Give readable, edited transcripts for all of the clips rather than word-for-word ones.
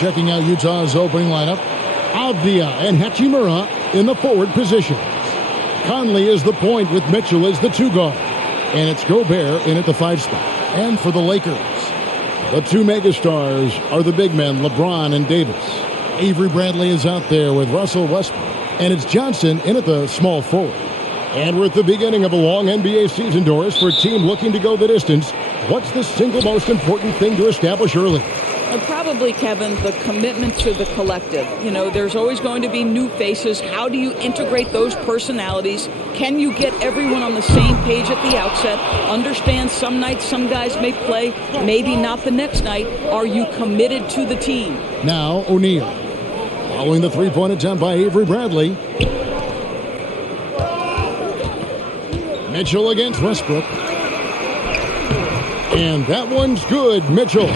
Checking out Utah's opening lineup, Avdia and Hachimura in the forward positions. Conley is the point with Mitchell as the 2 guard. And it's Gobert in at the 5 spot. And for the Lakers, the 2 megastars are the big men, LeBron and Davis. Avery Bradley is out there with Russell Westbrook. And it's Johnson in at the small forward. And we're at the beginning of a long NBA season, Doris, for a team looking to go the distance. What's the single most important thing to establish early? Probably, Kevin, the commitment to the collective. You know, there's always going to be new faces. How do you integrate those personalities? Can you get everyone on the same page at the outset? Understand some nights some guys may play, maybe not the next night. Are you committed to the team? Now O'Neal. Following the 3-point attempt by Avery Bradley. Mitchell against Westbrook. And that one's good, Mitchell.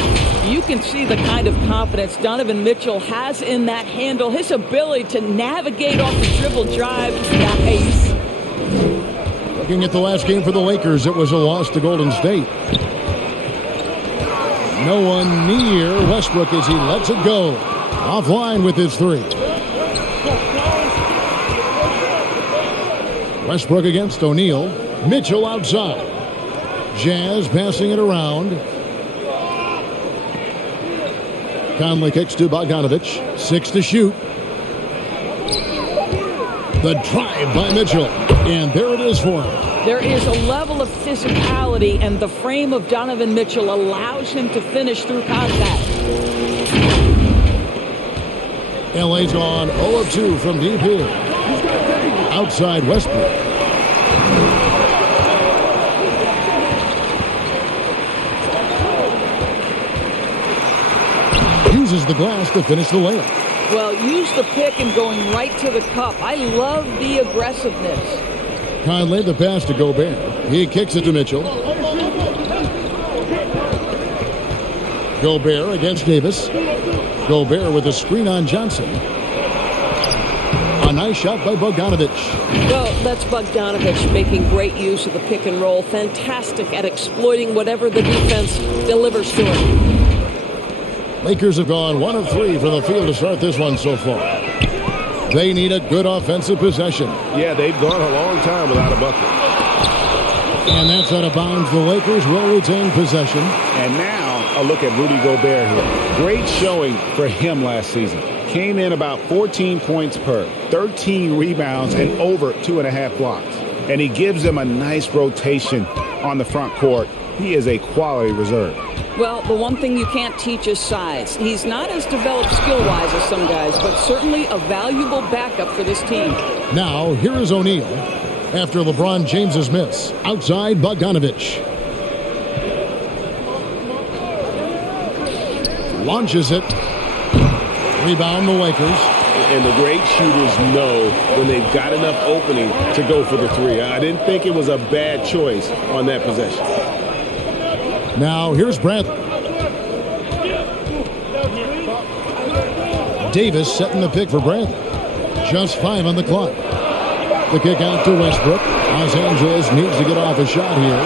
You can see the kind of confidence Donovan Mitchell has in that handle. His ability to navigate off the dribble drive. Nice. Looking at the last game for the Lakers, it was a loss to Golden State. No one near Westbrook as he lets it go. Offline with his 3. Westbrook against O'Neal. Mitchell outside. Jazz passing it around. Conley kicks to Bogdanovich. 6 to shoot. The drive by Mitchell. And there it is for him. There is a level of physicality, and the frame of Donovan Mitchell allows him to finish through contact. LA's gone 0 of 2 from deep here. Outside Westbrook. Uses the glass to finish the layup. Well, use the pick and going right to the cup. I love the aggressiveness. Conley, the pass to Gobert. He kicks it to Mitchell. Gobert against Davis. Gobert with a screen on Johnson. A nice shot by Bogdanovich. Well, that's Bogdanovich making great use of the pick and roll. Fantastic at exploiting whatever the defense delivers to him. Lakers have gone 1 of 3 from the field to start this one so far. They need a good offensive possession. Yeah, they've gone a long time without a bucket. And that's out of bounds. The Lakers will retain possession. And now a look at Rudy Gobert here. Great showing for him last season. Came in about 14 points per, 13 rebounds, and over 2.5 blocks. And he gives them a nice rotation on the front court. He is a quality reserve. Well, the one thing you can't teach is size. He's not as developed skill-wise as some guys, but certainly a valuable backup for this team. Now, here is O'Neal. After LeBron James's miss. Outside Bogdanovich. Launches it. Rebound the Lakers. And the great shooters know when they've got enough opening to go for the 3. I didn't think it was a bad choice on that possession. Now, here's Bradley. Davis setting the pick for Bradley. Just 5 on the clock. The kick out to Westbrook. Los Angeles needs to get off a shot here.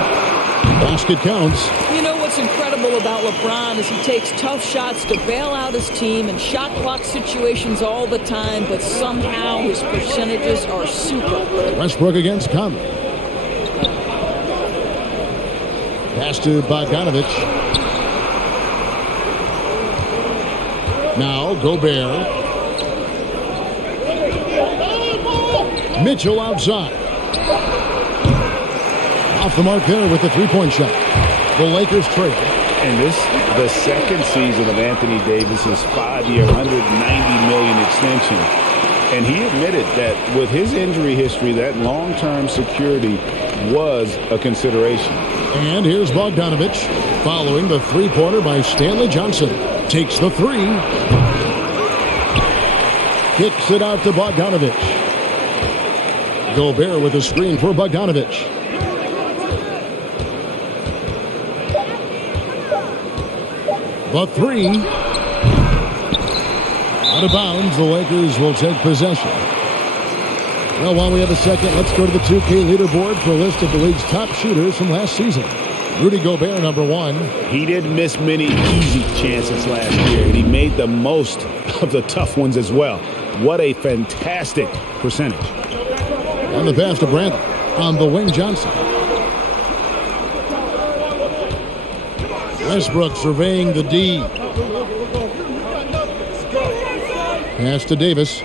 Basket counts. You know what's incredible about LeBron is he takes tough shots to bail out his team in shot clock situations all the time, but somehow his percentages are super. Westbrook against Conley. Pass to Bogdanovich. Now Gobert. Mitchell outside. Off the mark there with the 3-point shot. The Lakers trail. And this the second season of Anthony Davis's 5-year, $190 million extension. And he admitted that with his injury history, that long-term security was a consideration. And here's Bogdanovich following the 3-pointer by Stanley Johnson. Takes the 3. Kicks it out to Bogdanovich. Gobert with a screen for Bogdanovich. The 3. Out of bounds, the Lakers will take possession. Well, while we have a second, let's go to the 2K leaderboard for a list of the league's top shooters from last season. Rudy Gobert, number 1. He didn't miss many easy chances last year, and he made the most of the tough ones as well. What a fantastic percentage. On the pass to Brandon. On the wing, Johnson. Westbrook surveying the D. Pass to Davis.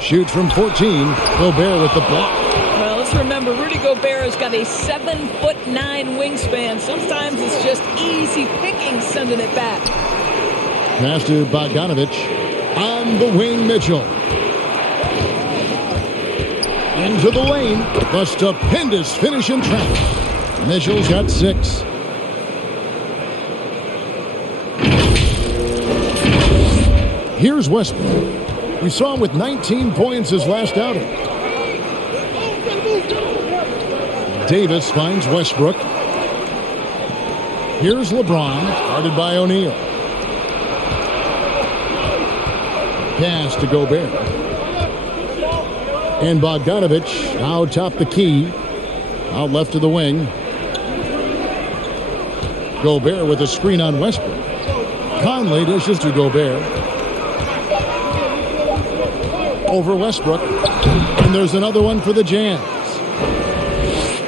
Shoots from 14. Gobert with the block. Well, let's remember, Rudy Gobert has got a 7'9" wingspan. Sometimes it's just easy picking sending it back. Pass to Bogdanovich. On the wing, Mitchell. Into the lane. The stupendous finish in traffic. Mitchell's got 6. Here's Westbrook. We saw him with 19 points his last outing. Davis finds Westbrook. Here's LeBron, guarded by O'Neal. Pass to Gobert. And Bogdanovich now top the key. Out left to the wing. Gobert with a screen on Westbrook. Conley dishes to Gobert. Over Westbrook. And there's another one for the Jazz.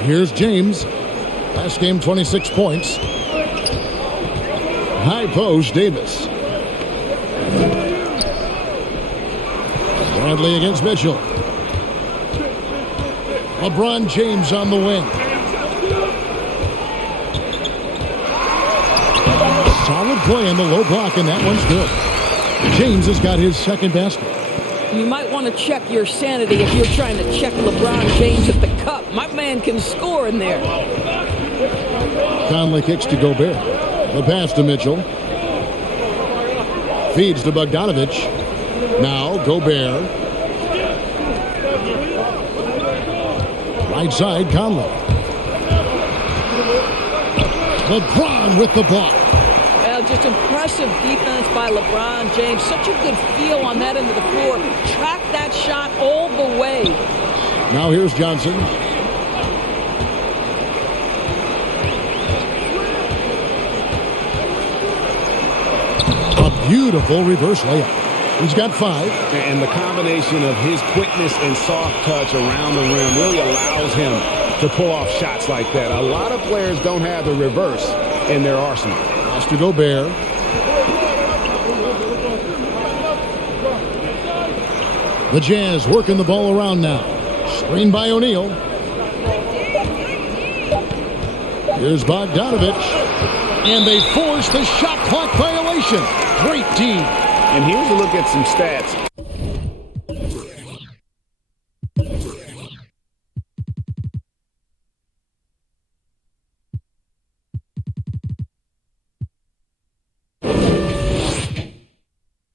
Here's James. Last game, 26 points. High post, Davis. Bradley against Mitchell. LeBron James on the wing. Solid play in the low block, and that one's good. James has got his second basket. You might want to check your sanity if you're trying to check LeBron James at the cup. My man can score in there. Conley kicks to Gobert. The pass to Mitchell. Feeds to Bogdanovich. Now Gobert. Right side, Conley. LeBron with the block. Well, just impressive defense by LeBron James. Such a good feel on that end of the floor. Track that shot all the way. Now here's Johnson. A beautiful reverse layup. He's got 5. And the combination of his quickness and soft touch around the rim really allows him to pull off shots like that. A lot of players don't have the reverse in their arsenal. Pass to Gobert. The Jazz working the ball around now. Screened by O'Neal. Here's Bogdanovich. And they force the shot clock violation. Great D. And here's a look at some stats.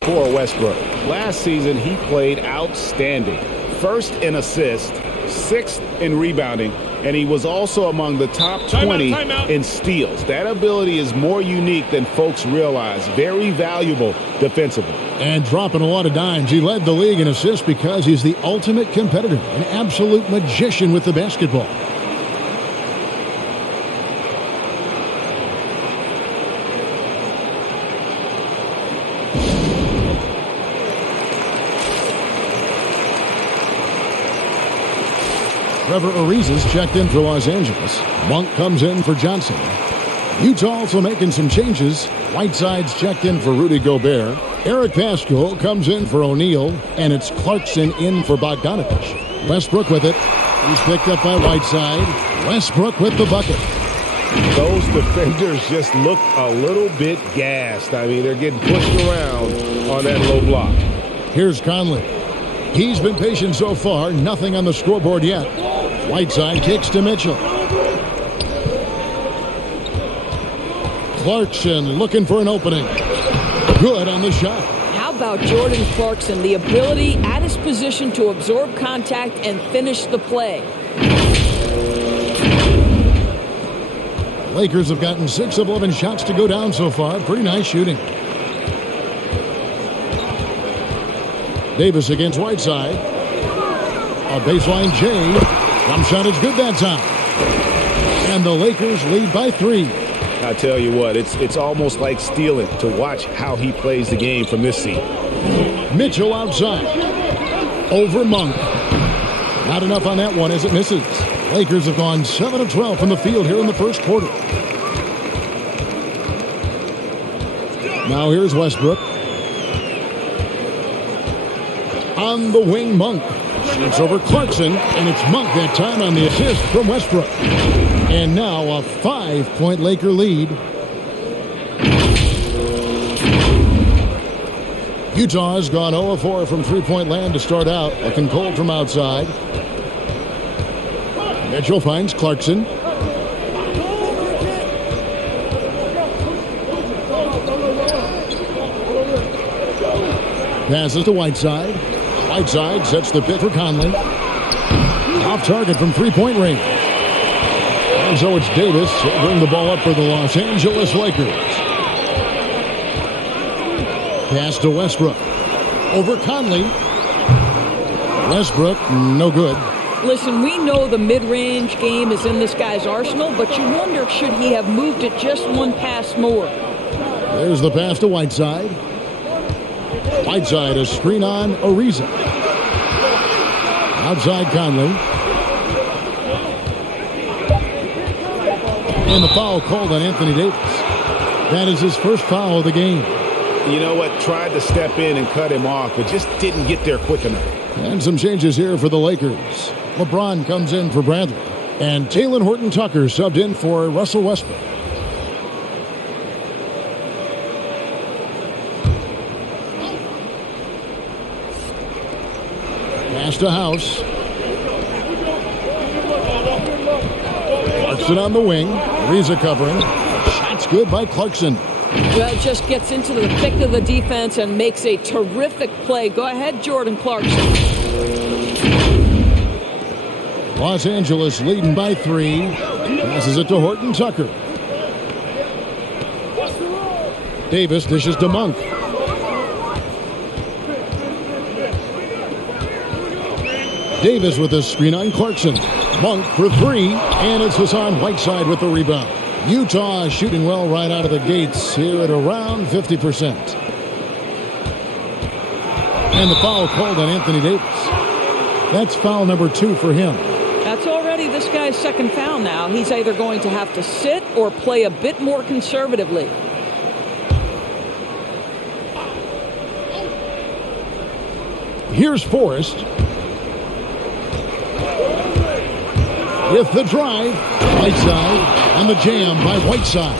For Westbrook. Last season, he played outstanding. First in assists, 6th in rebounding, and he was also among the top 20 in steals. That ability is more unique than folks realize. Very valuable defensively. And dropping a lot of dimes. He led the league in assists because he's the ultimate competitor, an absolute magician with the basketball. Trevor Ariza's checked in for Los Angeles. Monk comes in for Johnson. Utah also making some changes. Whiteside's checked in for Rudy Gobert. Eric Pascal comes in for O'Neal. And it's Clarkson in for Bogdanovich. Westbrook with it. He's picked up by Whiteside. Westbrook with the bucket. Those defenders just look a little bit gassed. I mean, they're getting pushed around on that low block. Here's Conley. He's been patient so far. Nothing on the scoreboard yet. Whiteside kicks to Mitchell. Clarkson looking for an opening. Good on the shot. How about Jordan Clarkson? The ability at his position to absorb contact and finish the play. Lakers have gotten 6 of 11 shots to go down so far. Pretty nice shooting. Davis against Whiteside. A baseline J. Jump shot is good that time. And the Lakers lead by 3. I tell you what, it's almost like stealing to watch how he plays the game from this seat. Mitchell outside. Over Monk. Not enough on that one as it misses. Lakers have gone 7 of 12 from the field here in the first quarter. Now here's Westbrook. On the wing, Monk. Shoots over Clarkson, and it's Monk that time on the assist from Westbrook. And now a 5-point Laker lead. Utah has gone 0 of 4 from three-point land to start out. Looking cold from outside. Mitchell finds Clarkson. Passes to Whiteside. Whiteside sets the pick for Conley. Off target from three-point range. And so it's Davis. He'll bring the ball up for the Los Angeles Lakers. Pass to Westbrook. Over Conley. Westbrook, no good. Listen, we know the mid-range game is in this guy's arsenal, but you wonder, should he have moved it just one pass more? There's the pass to Whiteside. Whiteside, a screen on Ariza. Outside Conley. And the foul called on Anthony Davis. That is his first foul of the game. You know what? Tried to step in and cut him off, but just didn't get there quick enough. And some changes here for the Lakers. LeBron comes in for Bradley. And Talen Horton-Tucker subbed in for Russell Westbrook. Pass to House. Clarkson on the wing. Ariza covering. Shot's good by Clarkson. Well, just gets into the thick of the defense and makes a terrific play. Go ahead, Jordan Clarkson. Los Angeles leading by 3. Passes it to Horton-Tucker. Davis dishes to Monk. Davis with a screen on Clarkson. Monk for 3, and it's Hassan Whiteside with the rebound. Utah shooting well right out of the gates here at around 50%. And the foul called on Anthony Davis. That's foul number 2 for him. That's already this guy's second foul now. He's either going to have to sit or play a bit more conservatively. Here's Forrest. With the drive, Whiteside, and the jam by Whiteside.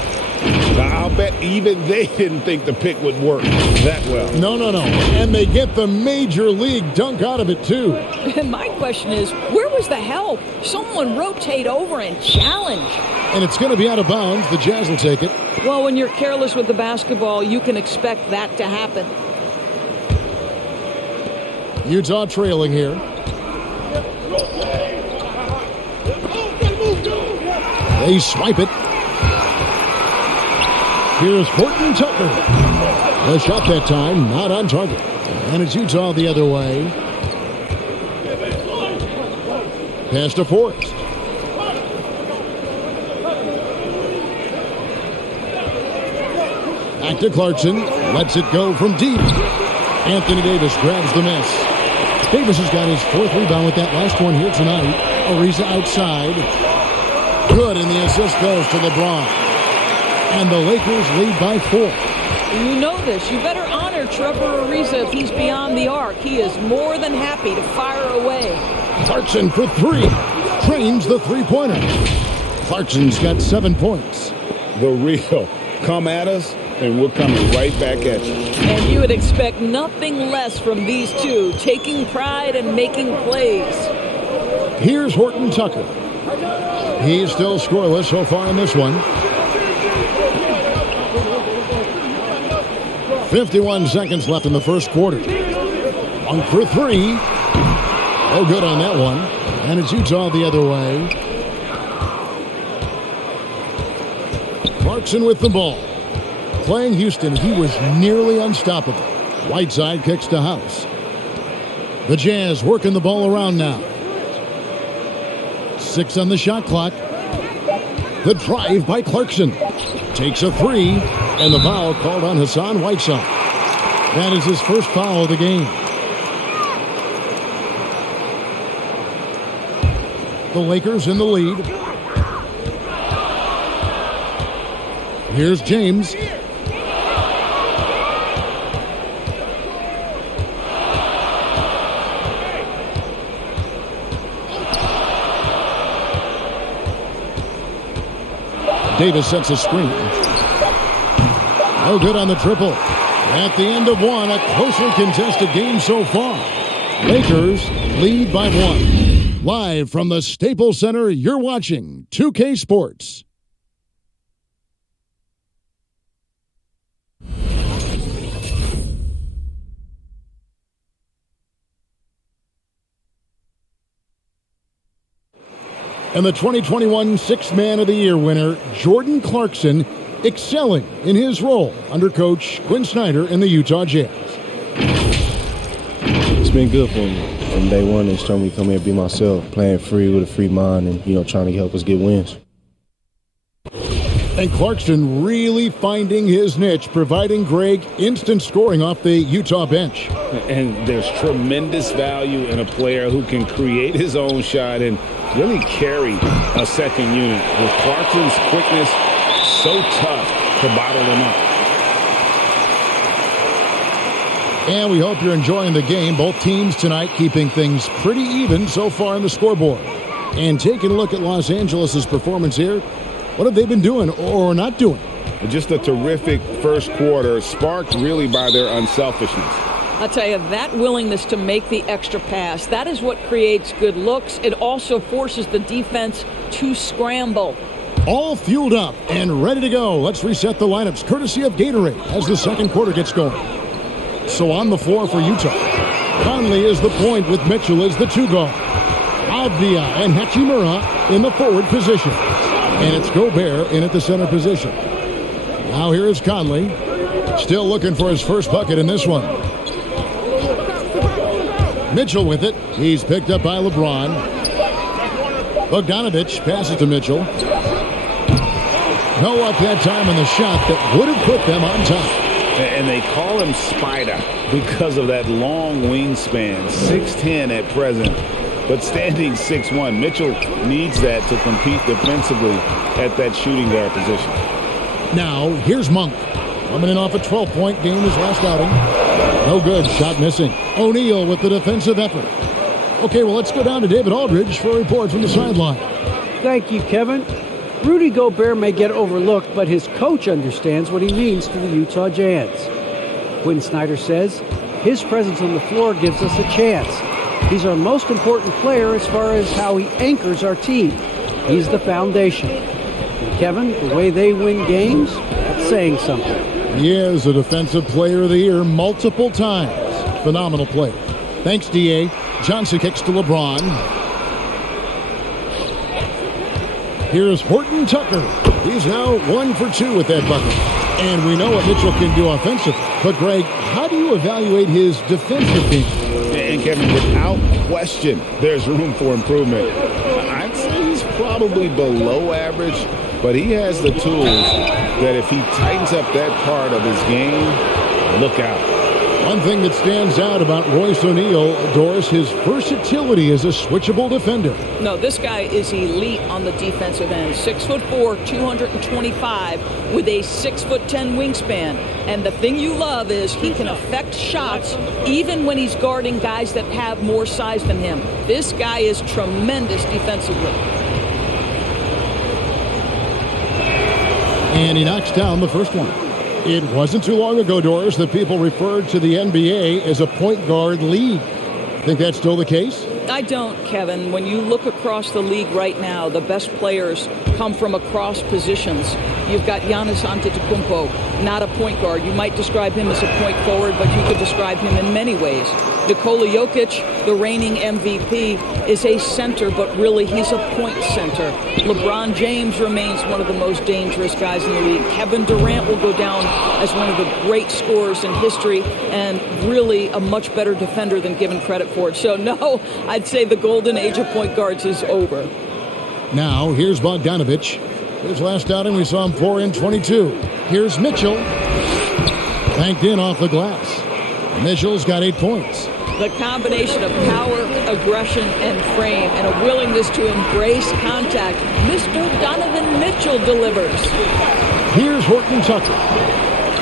Now, I'll bet even they didn't think the pick would work that well. No. And they get the major league dunk out of it, too. And my question is, where was the help? Someone rotate over and challenge. And it's going to be out of bounds. The Jazz will take it. Well, when you're careless with the basketball, you can expect that to happen. Utah trailing here. They swipe it. Here's Horton-Tucker. The shot that time, not on target. And it's Utah the other way. Pass to Forrest. Back to Clarkson. Lets it go from deep. Anthony Davis grabs the miss. Davis has got his 4th rebound with that last one here tonight. Ariza outside. Good, and the assist goes to LeBron. And the Lakers lead by 4. You know this. You better honor Trevor Ariza if he's beyond the arc. He is more than happy to fire away. Clarkson for 3. Trains the three-pointer. Clarkson's got 7 points. The real. Come at us, and we're coming right back at you. And you would expect nothing less from these two, taking pride and making plays. Here's Horton-Tucker. He's still scoreless so far in this one. 51 seconds left in the first quarter. Monk for 3. Oh, good on that one. And it's Utah the other way. Clarkson with the ball. Playing Houston, he was nearly unstoppable. Whiteside kicks to House. The Jazz working the ball around now. 6 on the shot clock. The drive by Clarkson. Takes a three, and the foul called on Hassan Whiteside. That is his first foul of the game. The Lakers in the lead. Here's James. Davis sets a screen. No good on the triple. At the end of one, a closely contested game so far. Lakers lead by one. Live from the Staples Center, you're watching 2K Sports. And the 2021 Sixth Man of the Year winner, Jordan Clarkson, excelling in his role under Coach Quinn Snyder in the Utah Jazz. It's been good for me. From day one, they told me to come here and be myself, playing free with a free mind and, trying to help us get wins. And Clarkson really finding his niche, providing Greg instant scoring off the Utah bench. And there's tremendous value in a player who can create his own shot and really carry a second unit. With Clarkson's quickness, so tough to bottle him up. And we hope you're enjoying the game. Both teams tonight keeping things pretty even so far on the scoreboard. And taking a look at Los Angeles' performance here. What have they been doing or not doing? Just a terrific first quarter, sparked really by their unselfishness. I'll tell you, that willingness to make the extra pass, that is what creates good looks. It also forces the defense to scramble. All fueled up and ready to go. Let's reset the lineups, courtesy of Gatorade, as the second quarter gets going. So on the floor for Utah, Conley is the point with Mitchell as the two guard. Avdia and Hachimura in the forward position. And it's Gobert in at the center position. Now here is Conley, still looking for his first bucket in this one. Mitchell with it. He's picked up by LeBron. Bogdanovich passes to Mitchell. No luck that time on the shot that would have put them on top. And they call him Spider because of that long wingspan, 6'10" at present, but standing 6'1". Mitchell needs that to compete defensively at that shooting guard position. Now, here's Monk. Coming in off a 12-point game his last outing. No good. Shot missing. O'Neal with the defensive effort. Okay, well, let's go down to David Aldridge for a report from the sideline. Thank you, Kevin. Rudy Gobert may get overlooked, but his coach understands what he means to the Utah Jazz. Quinn Snyder says, his presence on the floor gives us a chance. He's our most important player as far as how he anchors our team. He's the foundation. And Kevin, the way they win games, that's saying something. He is a Defensive Player of the Year multiple times. Phenomenal player. Thanks, D.A. Johnson kicks to LeBron. Here's Horton Tucker. He's now 1 for 2 with that bucket. And we know what Mitchell can do offensively. But, Greg, how do you evaluate his defensive game? And, Kevin, without question, there's room for improvement. I'd say he's probably below average, but he has the tools that if he tightens up that part of his game, look out. One thing that stands out about Royce O'Neal, Doris, his versatility as a switchable defender. No, this guy is elite on the defensive end. 6'4", 225, with a 6'10" wingspan. And the thing you love is he can affect shots even when he's guarding guys that have more size than him. This guy is tremendous defensively. And he knocks down the first one. It wasn't too long ago, Doris, that people referred to the NBA as a point guard league. Think that's still the case? I don't, Kevin. When you look across the league right now, the best players come from across positions. You've got Giannis Antetokounmpo, not a point guard. You might describe him as a point forward, but you could describe him in many ways. Nikola Jokic, the reigning MVP, is a center, but really he's a point center. LeBron James remains one of the most dangerous guys in the league. Kevin Durant will go down as one of the great scorers in history and really a much better defender than given credit for it. So, no, I'd say the golden age of point guards is over. Now, here's Bogdanovich. His last outing, we saw him pour in 22. Here's Mitchell. Banked in off the glass. Mitchell's got 8 points. The combination of power, aggression, and frame, and a willingness to embrace contact. Mr. Donovan Mitchell delivers. Here's Horton Tucker.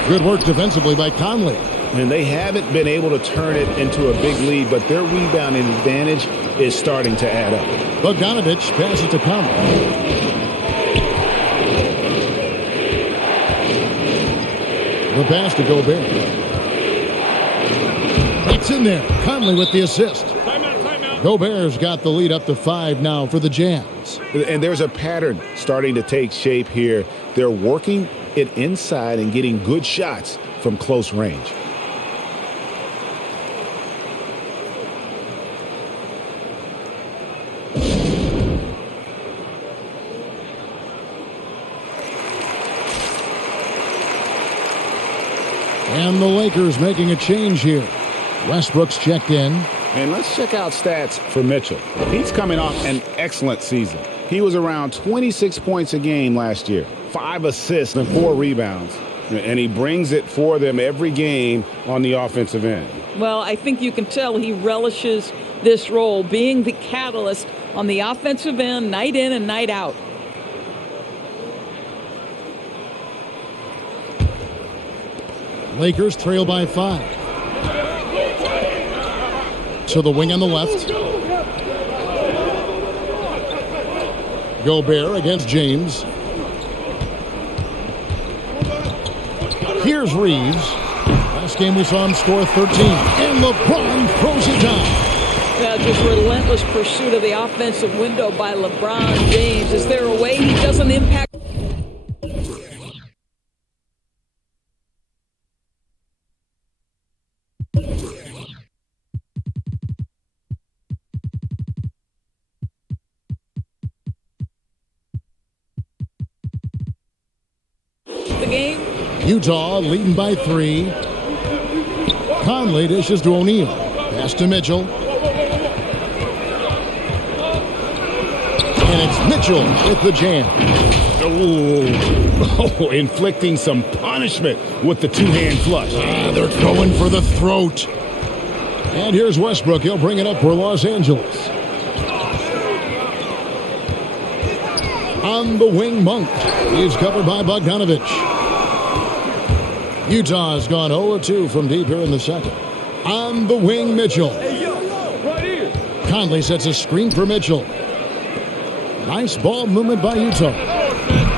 Good work defensively by Conley. And they haven't been able to turn it into a big lead, but their rebounding advantage is starting to add up. Bogdanovich passes to Conley. The pass to Gobert. It's in there. Conley with the assist. Timeout. Gobert's got the lead up to 5 now for the Jazz. And there's a pattern starting to take shape here. They're working it inside and getting good shots from close range. And the Lakers making a change here. Westbrook's checked in. And let's check out stats for Mitchell. He's coming off an excellent season. He was around 26 points a game last year, 5 assists and 4 rebounds. And he brings it for them every game on the offensive end. Well, I think you can tell he relishes this role, being the catalyst on the offensive end, night in and night out. Lakers trail by 5. To the wing on the left. Gobert against James. Here's Reeves. Last game we saw him score 13. And LeBron throws it down. Just relentless pursuit of the offensive window by LeBron James. Is there a way he doesn't impact? The game. Utah leading by 3. Conley dishes to O'Neal. Pass to Mitchell. And it's Mitchell with the jam. Oh, inflicting some punishment with the two-hand flush. They're going for the throat. And here's Westbrook. He'll bring it up for Los Angeles. On the wing, Monk. He's covered by Bogdanovich. Utah's gone 0-2 from deep here in the second. On the wing, Mitchell. Right here. Conley sets a screen for Mitchell. Nice ball movement by Utah.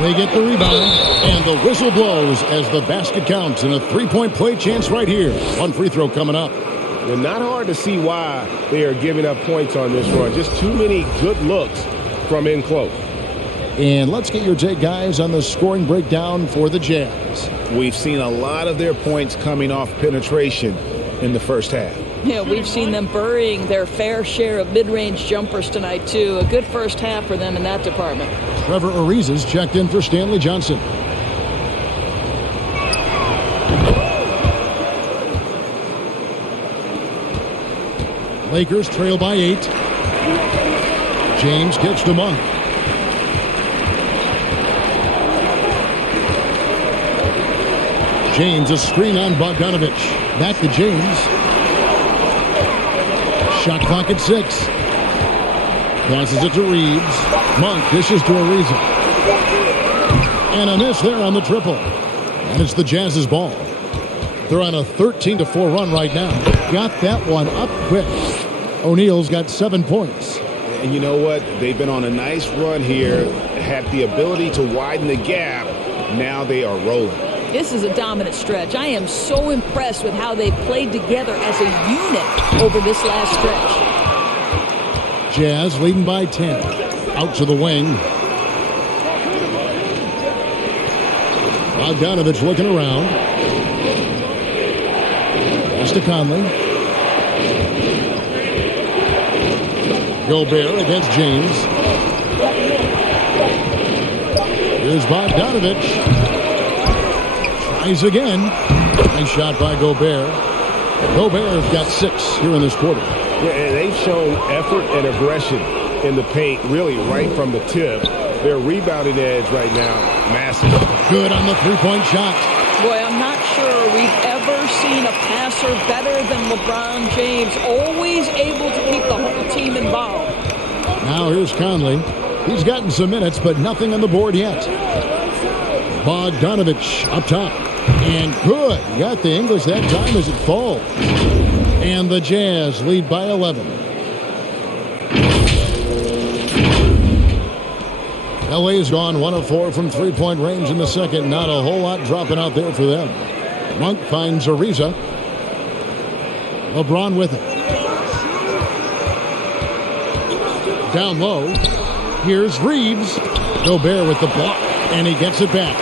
They get the rebound, and the whistle blows as the basket counts, and a 3-point play chance right here. One free throw coming up. And not hard to see why they are giving up points on this run. Just too many good looks from in close. And let's get your take, guys, on the scoring breakdown for the Jazz. We've seen a lot of their points coming off penetration in the first half. Yeah, we've seen them burying their fair share of mid-range jumpers tonight, too. A good first half for them in that department. Trevor Ariza's checked in for Stanley Johnson. Lakers trail by 8. James gets to Monk. James, a screen on Bogdanovich. Back to James. Shot clock at 6. Passes it to Reeves. Monk dishes to Ariza. And a miss there on the triple. And it's the Jazz's ball. They're on a 13-4 run right now. Got that one up quick. O'Neal's got 7 points. And you know what? They've been on a nice run here. Had the ability to widen the gap. Now they are rolling. This is a dominant stretch. I am so impressed with how they've played together as a unit over this last stretch. Jazz leading by 10. Out to the wing. Bogdanovich looking around. Pass to Conley. Gobert against James. Here's Bogdanovich. Tries again. Nice shot by Gobert. Gobert's got 6 here in this quarter. Yeah, and they've shown effort and aggression in the paint, really right from the tip. Their rebounding edge right now, massive. Good on the three-point shot. Boy, I'm not sure we've ever seen a passer better than LeBron James, always able to keep the whole team involved. Now here's Conley. He's gotten some minutes, but nothing on the board yet. Bogdanovich up top. And good. Got the English that time as it falls. And the Jazz lead by 11. LA's gone 1 of 4 from three-point range in the second. Not a whole lot dropping out there for them. Monk finds Ariza. LeBron with it. Down low. Here's Reeves. Gobert with the block. And he gets it back.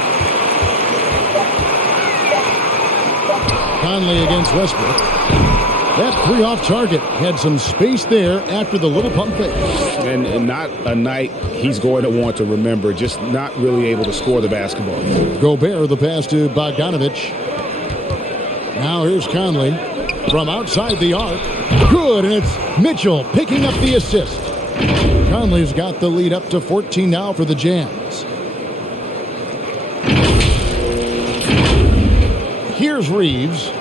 Conley against Westbrook. That three off target had some space there after the little pump fake. And not a night he's going to want to remember, just not really able to score the basketball. Gobert, the pass to Bogdanovich. Now here's Conley from outside the arc. Good, and it's Mitchell picking up the assist. Conley's got the lead up to 14 now for the Jazz. Here's Reeves.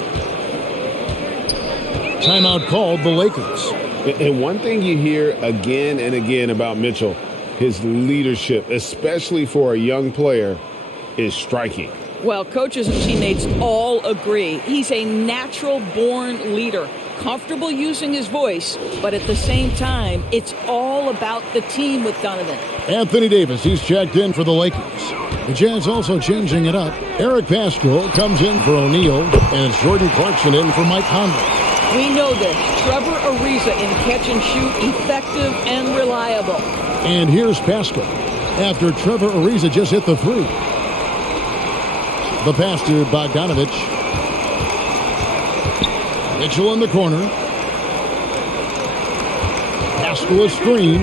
Timeout called the Lakers. And one thing you hear again and again about Mitchell, his leadership, especially for a young player, is striking. Well, coaches and teammates all agree. He's a natural-born leader, comfortable using his voice, but at the same time, it's all about the team with Donovan. Anthony Davis, he's checked in for the Lakers. The Jazz also changing it up. Eric Pascal comes in for O'Neal, and it's Jordan Clarkson in for Mike Conley. We know this. Trevor Ariza in catch and shoot, effective and reliable. And here's Pascal after Trevor Ariza just hit the three. The pass to Bogdanovich. Mitchell in the corner. Pascal a screen.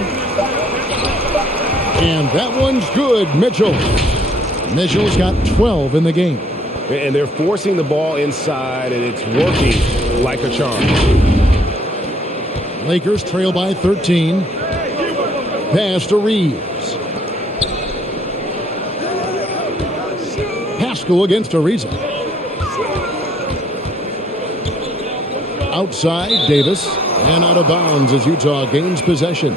And that one's good, Mitchell. Mitchell's got 12 in the game. And they're forcing the ball inside, and it's working like a charm. Lakers trail by 13. Pass to Reeves. Pascal against Ariza. Outside, Davis. And out of bounds as Utah gains possession.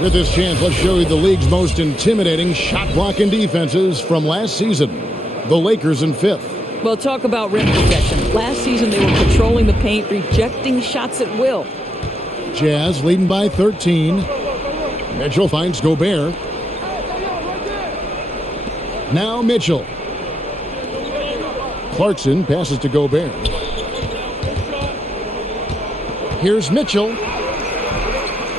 With this chance, let's show you the league's most intimidating shot-blocking defenses from last season. The Lakers in 5th. Well, talk about rim protection. Last season, they were patrolling the paint, rejecting shots at will. Jazz leading by 13. Mitchell finds Gobert. Now Mitchell. Clarkson passes to Gobert. Here's Mitchell.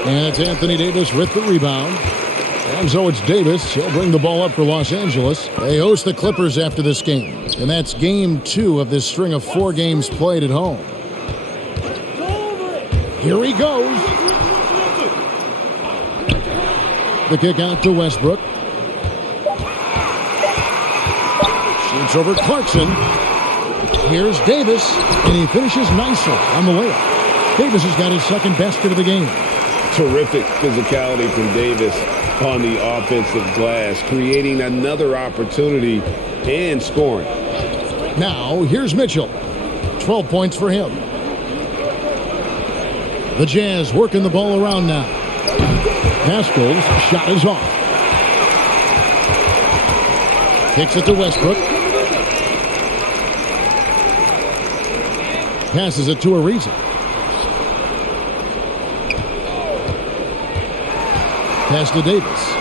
And it's Anthony Davis with the rebound. And so it's Davis. He'll bring the ball up for Los Angeles. They host the Clippers after this game. And that's game 2 of this string of 4 games played at home. Here he goes. The kick out to Westbrook. Shoots over Clarkson. Here's Davis. And he finishes nicely on the layup. Davis has got his second basket of the game. Terrific physicality from Davis on the offensive glass, creating another opportunity and scoring. Now, here's Mitchell. 12 points for him. The Jazz working the ball around now. Pascal's shot is off. Kicks it to Westbrook. Passes it to Ariza. Pass to Davis.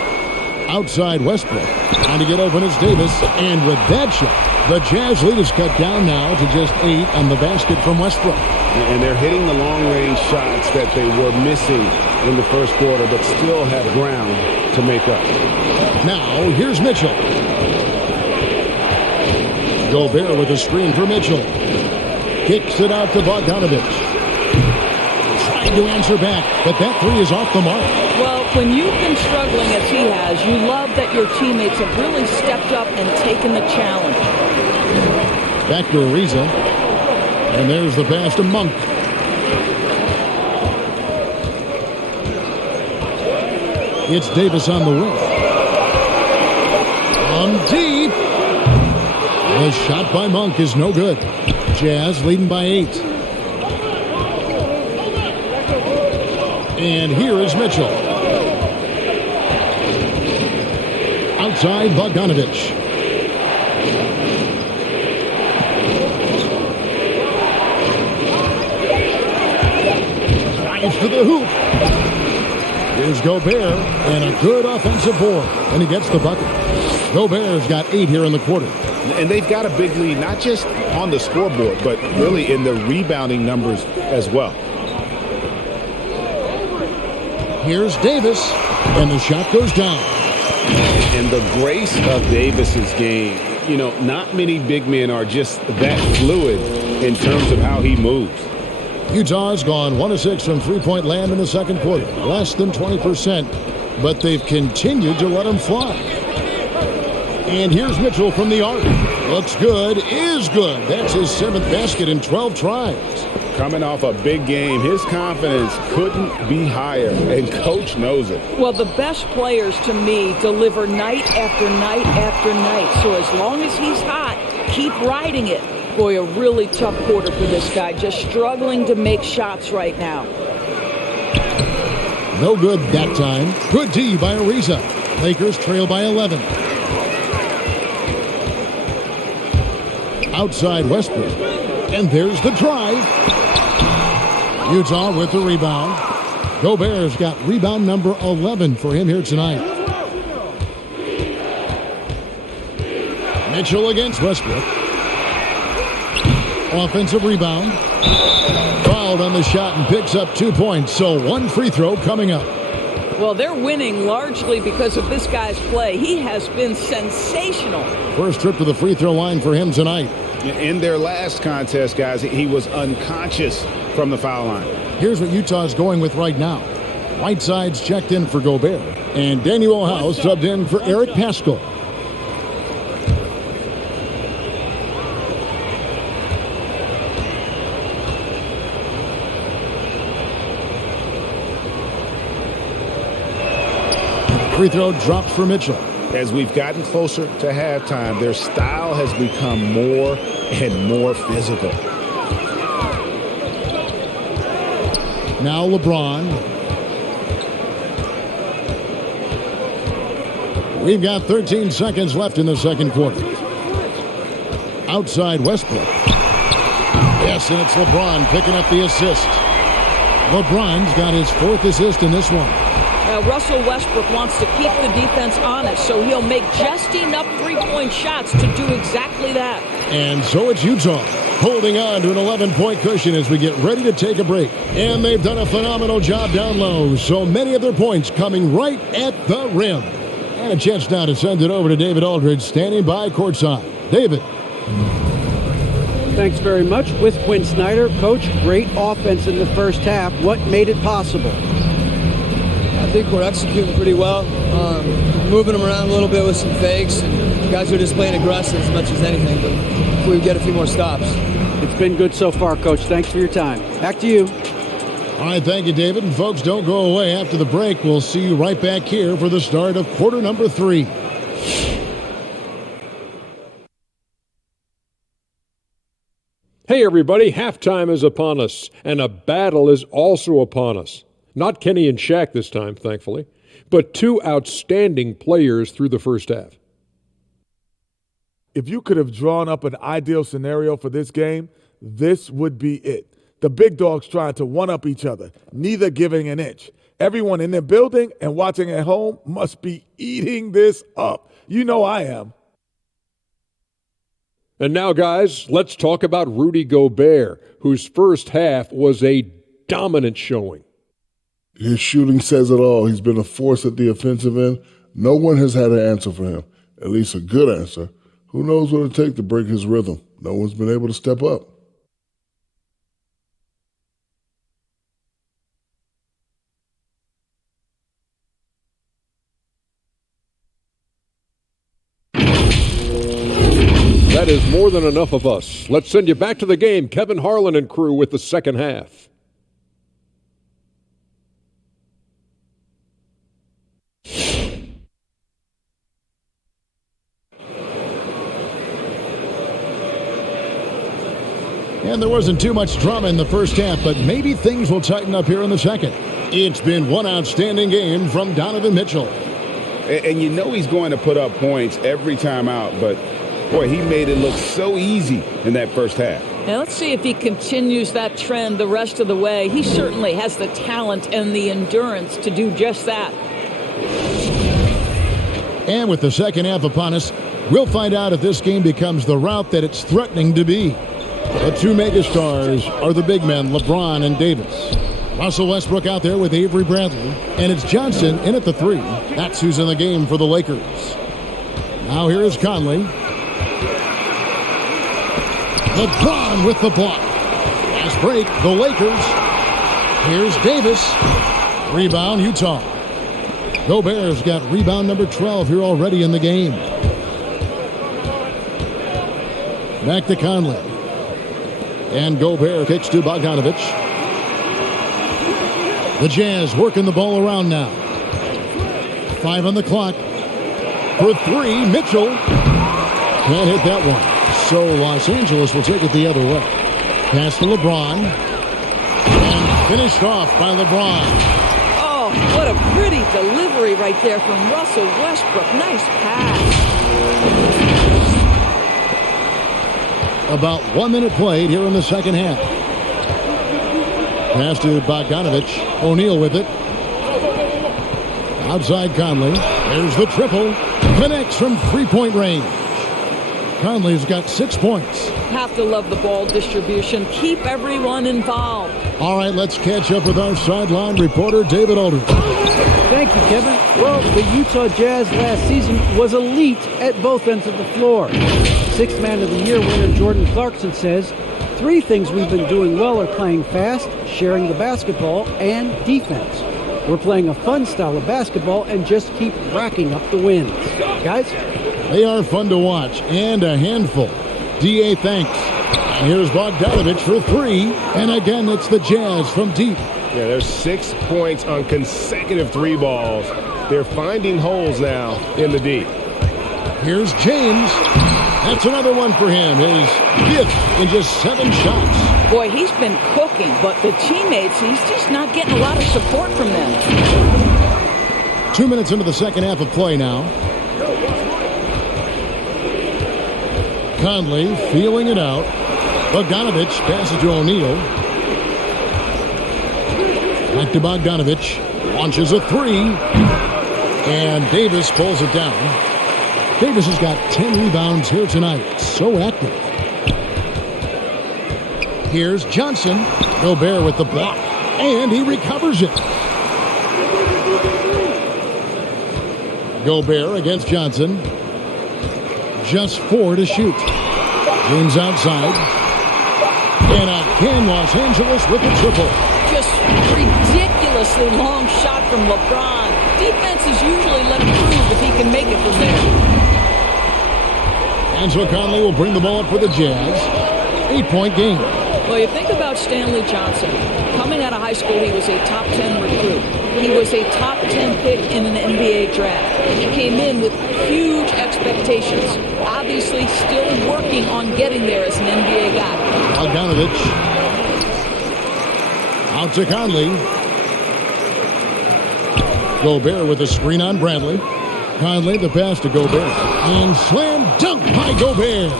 Outside Westbrook. Trying to get open is Davis. And with that shot, the Jazz lead is cut down now to just 8 on the basket from Westbrook. And they're hitting the long-range shots that they were missing in the first quarter, but still have ground to make up. Now, here's Mitchell. Gobert with a screen for Mitchell. Kicks it out to Bogdanovich. Trying to answer back, but that three is off the mark. Well, when you've been struggling as he has, you love that your teammates have really stepped up and taken the challenge. Back to Ariza. And there's the pass to Monk. It's Davis on the wing. From deep. The shot by Monk is no good. Jazz leading by 8. And here is Mitchell. Outside Bogdanovich. Drives to the hoop. Here's Gobert and a good offensive board. And he gets the bucket. Gobert's got 8 here in the quarter. And they've got a big lead, not just on the scoreboard, but really in the rebounding numbers as well. Here's Davis, and the shot goes down. And the grace of Davis's game, you know, not many big men are just that fluid in terms of how he moves. Utah's gone 1 of 6 from three-point land in the second quarter, less than 20%, but they've continued to let him fly. And here's Mitchell from the arc. Looks good, is good. That's his 7th basket in 12 tries. Coming off a big game, his confidence couldn't be higher, and Coach knows it. Well, the best players, to me, deliver night after night after night. So as long as he's hot, keep riding it. Boy, a really tough quarter for this guy, just struggling to make shots right now. No good that time. Good D by Ariza. Lakers trail by 11. Outside Westbrook. And there's the drive. Utah with the rebound. Gobert's got rebound number 11 for him here tonight. Mitchell against Westbrook. Offensive rebound. Fouled on the shot and picks up 2 points. So 1 free throw coming up. Well, they're winning largely because of this guy's play. He has been sensational. First trip to the free throw line for him tonight. In their last contest, guys, he was unconscious from the foul line. Here's what Utah's going with right now. Whiteside's checked in for Gobert. And Daniel House subbed in for Eric Paschall. Free throw drops for Mitchell. As we've gotten closer to halftime, their style has become more and more physical. Now LeBron. We've got 13 seconds left in the second quarter. Outside Westbrook. Yes, and it's LeBron picking up the assist. LeBron's got his 4th assist in this one. Russell Westbrook wants to keep the defense honest, so he'll make just enough three-point shots to do exactly that. And so it's Utah holding on to an 11-point cushion as we get ready to take a break. And they've done a phenomenal job down low, so many of their points coming right at the rim. And a chance now to send it over to David Aldridge, standing by courtside. David. Thanks very much. With Quinn Snyder, Coach, great offense in the first half. What made it possible? I think we're executing pretty well, moving them around a little bit with some fakes, and guys are just playing aggressive as much as anything, but if we get a few more stops. It's been good so far, Coach. Thanks for your time. Back to you. All right, thank you, David. And folks, don't go away. After the break, we'll see you right back here for the start of quarter number 3. Hey, everybody, halftime is upon us, and a battle is also upon us. Not Kenny and Shaq this time, thankfully, but 2 outstanding players through the first half. If you could have drawn up an ideal scenario for this game, this would be it. The big dogs trying to one-up each other, neither giving an inch. Everyone in the building and watching at home must be eating this up. You know I am. And now, guys, let's talk about Rudy Gobert, whose first half was a dominant showing. His shooting says it all. He's been a force at the offensive end. No one has had an answer for him, at least a good answer. Who knows what it'll take to break his rhythm? No one's been able to step up. That is more than enough of us. Let's send you back to the game, Kevin Harlan and crew, with the second half. And there wasn't too much drama in the first half, but maybe things will tighten up here in the second. It's been one outstanding game from Donovan Mitchell. And you know he's going to put up points every time out, but, boy, he made it look so easy in that first half. Now let's see if he continues that trend the rest of the way. He certainly has the talent and the endurance to do just that. And with the second half upon us, we'll find out if this game becomes the route that it's threatening to be. The two megastars are the big men, LeBron and Davis. Russell Westbrook out there with Avery Bradley, and it's Johnson in at the 3. That's who's in the game for the Lakers. Now here is Conley. LeBron with the block. Fast break, the Lakers. Here's Davis. Rebound, Utah. Gobert's got rebound number 12 here already in the game. Back to Conley. And Gobert kicks to Bogdanovich. The Jazz working the ball around now. 5 on the clock. For 3, Mitchell. Can't hit that one. So Los Angeles will take it the other way. Pass to LeBron. And finished off by LeBron. Oh, what a pretty delivery right there from Russell Westbrook. Nice pass. About 1 minute played here in the second half. Pass to Bogdanovich. O'Neal with it. Outside Conley. There's the triple. Connects from three-point range. Conley's got 6 points. Have to love the ball distribution. Keep everyone involved. All right, let's catch up with our sideline reporter, David Aldridge. Thank you, Kevin. Well, the Utah Jazz last season was elite at both ends of the floor. Sixth Man of the Year winner Jordan Clarkson says, 3 things we've been doing well are playing fast, sharing the basketball, and defense. We're playing a fun style of basketball and just keep racking up the wins. Guys? They are fun to watch and a handful. D.A. thanks. And here's Bogdanovich for 3. And again, it's the Jazz from deep. Yeah, there's 6 points on consecutive 3 balls. They're finding holes now in the D. Here's James. That's another one for him. His 5th in just 7 shots. Boy, he's been cooking, but the teammates, he's just not getting a lot of support from them. 2 minutes into the second half of play now. Conley feeling it out. Bogdanovich passes to O'Neal. Back to Bogdanovich. Launches a 3. And Davis pulls it down. Davis has got 10 rebounds here tonight. So active. Here's Johnson. Gobert with the block. And he recovers it. Gobert against Johnson. Just 4 to shoot. James outside. And again, Los Angeles with the triple. Just ridiculously long shot from LeBron. Defenses usually let him prove if he can make it from there. Angelo Conley will bring the ball up for the Jazz. 8-point game. Well, you think about Stanley Johnson. Coming out of high school, he was a top 10 recruit. He was a top 10 pick in an NBA draft. He came in with huge expectations. Obviously, still working on getting there as an NBA guy. Bogdanovich. Out to Conley. Gobert with a screen on Bradley. Conley, the pass to Gobert. And slam dunk by Gobert.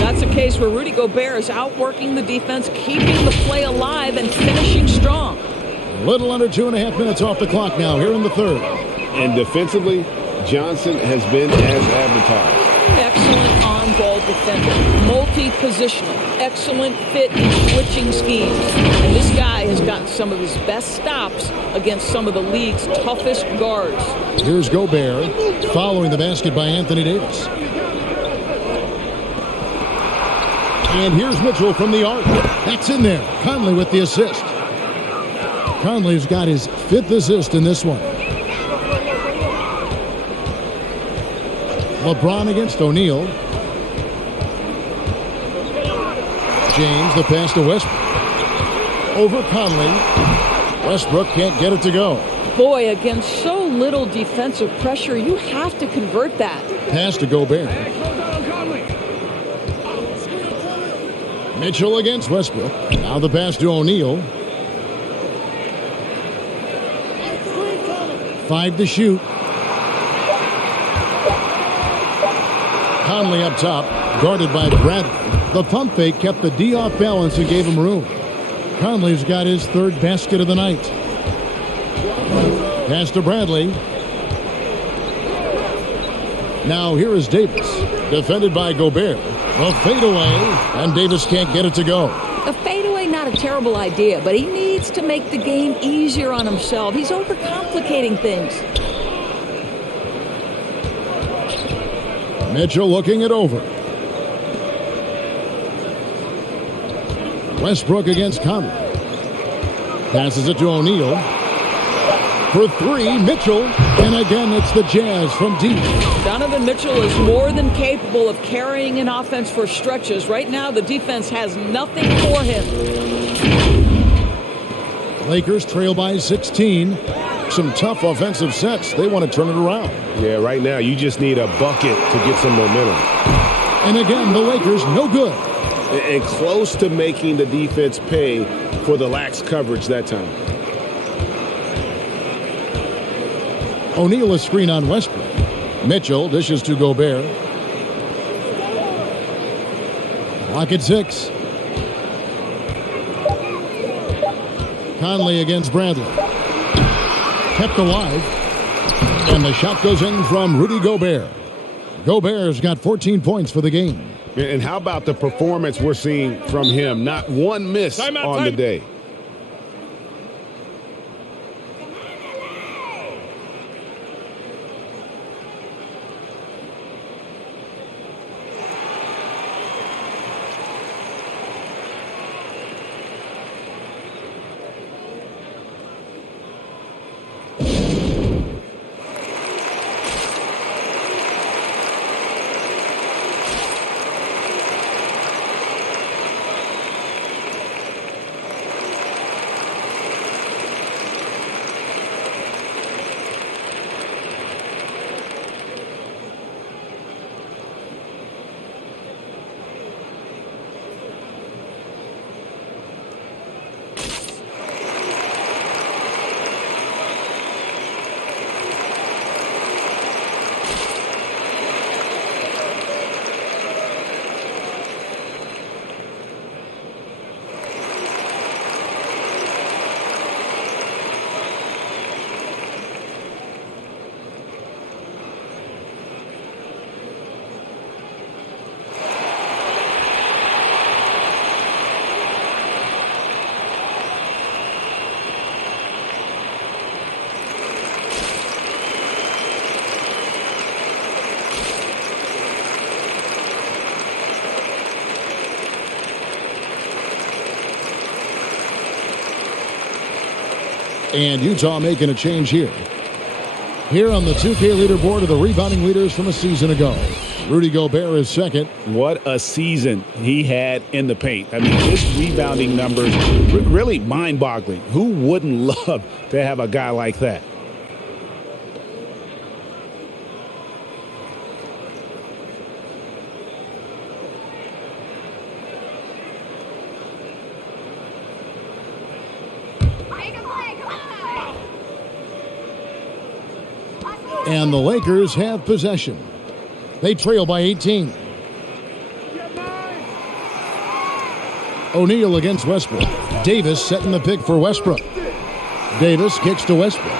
That's a case where Rudy Gobert is outworking the defense, keeping the play alive, and finishing strong. Little under 2.5 minutes off the clock now here in the third. And defensively, Johnson has been as advertised. Excellent on-ball defender, multi-positional, excellent fit in switching schemes. And this guy has gotten some of his best stops against some of the league's toughest guards. Here's Gobert following the basket by Anthony Davis. And here's Mitchell from the arc. That's in there. Conley with the assist. Conley's got his 5th assist in this one. LeBron against O'Neal. James, the pass to Westbrook. Over Conley. Westbrook can't get it to go. Boy, against so little defensive pressure, you have to convert that. Pass to Gobert. Mitchell against Westbrook. Now the pass to O'Neal. 5 to shoot. Conley up top, guarded by Bradley. The pump fake kept the D off balance and gave him room. Conley's got his 3rd basket of the night. Pass to Bradley. Now here is Davis, defended by Gobert. A fadeaway, and Davis can't get it to go. A fadeaway, not a terrible idea, but he needs to make the game easier on himself. He's overcomplicating things. Mitchell looking it over. Westbrook against Conley. Passes it to O'Neal. For 3, Mitchell. And again, it's the Jazz from deep. Donovan Mitchell is more than capable of carrying an offense for stretches. Right now, the defense has nothing for him. Lakers trail by 16. Some tough offensive sets. They want to turn it around. Yeah, right now, you just need a bucket to get some momentum. And again, the Lakers no good. And close to making the defense pay for the lax coverage that time. O'Neal a screen on Westbrook. Mitchell dishes to Gobert. Clock at 6. Conley against Bradley. Kept alive. And the shot goes in from Rudy Gobert. Gobert's got 14 points for the game. And how about the performance we're seeing from him? Not one miss on the day. And Utah making a change here. Here on the 2K leaderboard are the rebounding leaders from a season ago. Rudy Gobert is second. What a season he had in the paint. I mean, his rebounding numbers really mind-boggling. Who wouldn't love to have a guy like that? And the Lakers have possession. They trail by 18. O'Neal against Westbrook. Davis setting the pick for Westbrook. Davis kicks to Westbrook.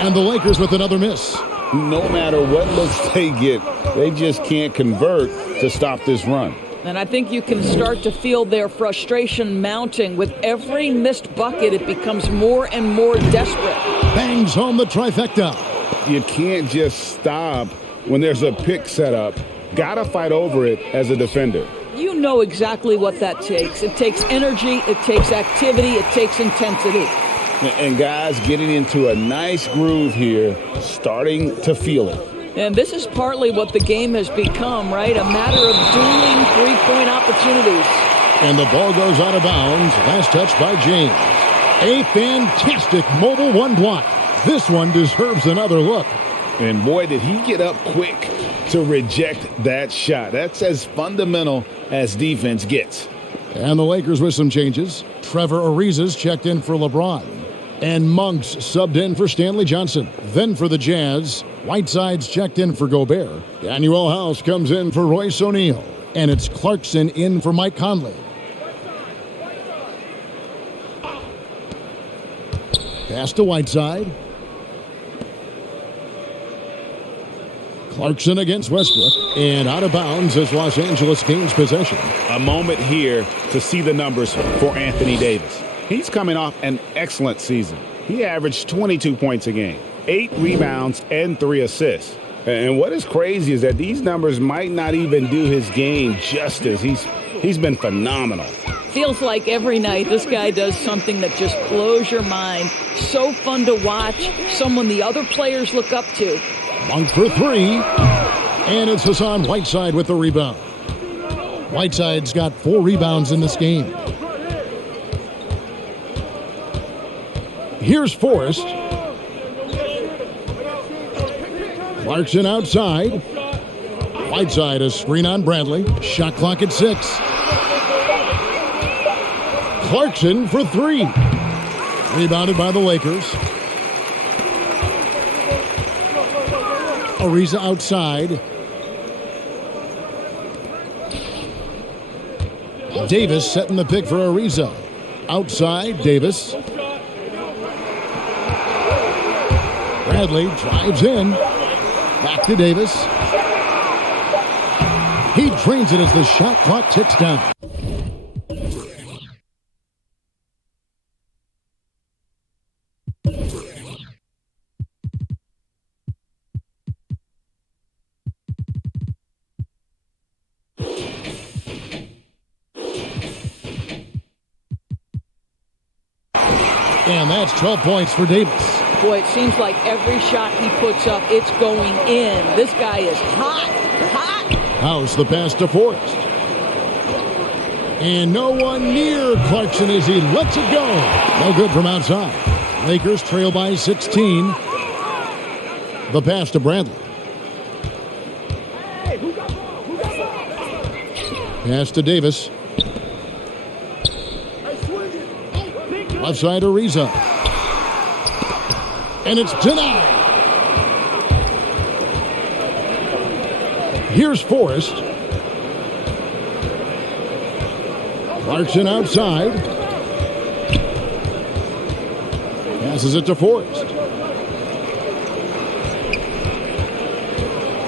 And the Lakers with another miss. No matter what looks they get, they just can't convert to stop this run. And I think you can start to feel their frustration mounting. With every missed bucket, it becomes more and more desperate. Bangs home the trifecta. You can't just stop when there's a pick set up. Gotta fight over it as a defender. You know exactly what that takes. It takes energy, it takes activity, it takes intensity. And guys getting into a nice groove here, starting to feel it. And this is partly what the game has become, right? A matter of dueling three-point opportunities. And the ball goes out of bounds. Last touch by James. A fantastic mobile one block. This one deserves another look. And boy, did he get up quick to reject that shot. That's as fundamental as defense gets. And the Lakers with some changes. Trevor Ariza's checked in for LeBron. And Monk's subbed in for Stanley Johnson. Then for the Jazz, Whiteside's checked in for Gobert. Daniel House comes in for Royce O'Neal. And it's Clarkson in for Mike Conley. Pass to Whiteside. Clarkson against Westbrook. And out of bounds as Los Angeles gains possession. A moment here to see the numbers for Anthony Davis. He's coming off an excellent season. He averaged 22 points a game, 8 rebounds, and 3 assists. And what is crazy is that these numbers might not even do his game justice. He's been phenomenal. Feels like every night this guy does something that just blows your mind. So fun to watch, someone the other players look up to. Monk for 3, and it's Hassan Whiteside with the rebound. Whiteside's got 4 rebounds in this game. Here's Forrest. Clarkson outside. Whiteside a screen on Bradley. Shot clock at 6. Clarkson for 3. Rebounded by the Lakers. Ariza outside. Davis setting the pick for Ariza. Outside, Davis. Bradley drives in. Back to Davis. He drains it as the shot clock ticks down. And that's 12 points for Davis. Boy, it seems like every shot he puts up, it's going in. This guy is hot, hot. House the pass to Forrest. And no one near Clarkson as he lets it go. No good from outside. Lakers trail by 16. The pass to Bradley. Pass to Davis. Left side Ariza. And it's denied. Here's Forrest. Clarkson outside. Passes it to Forrest.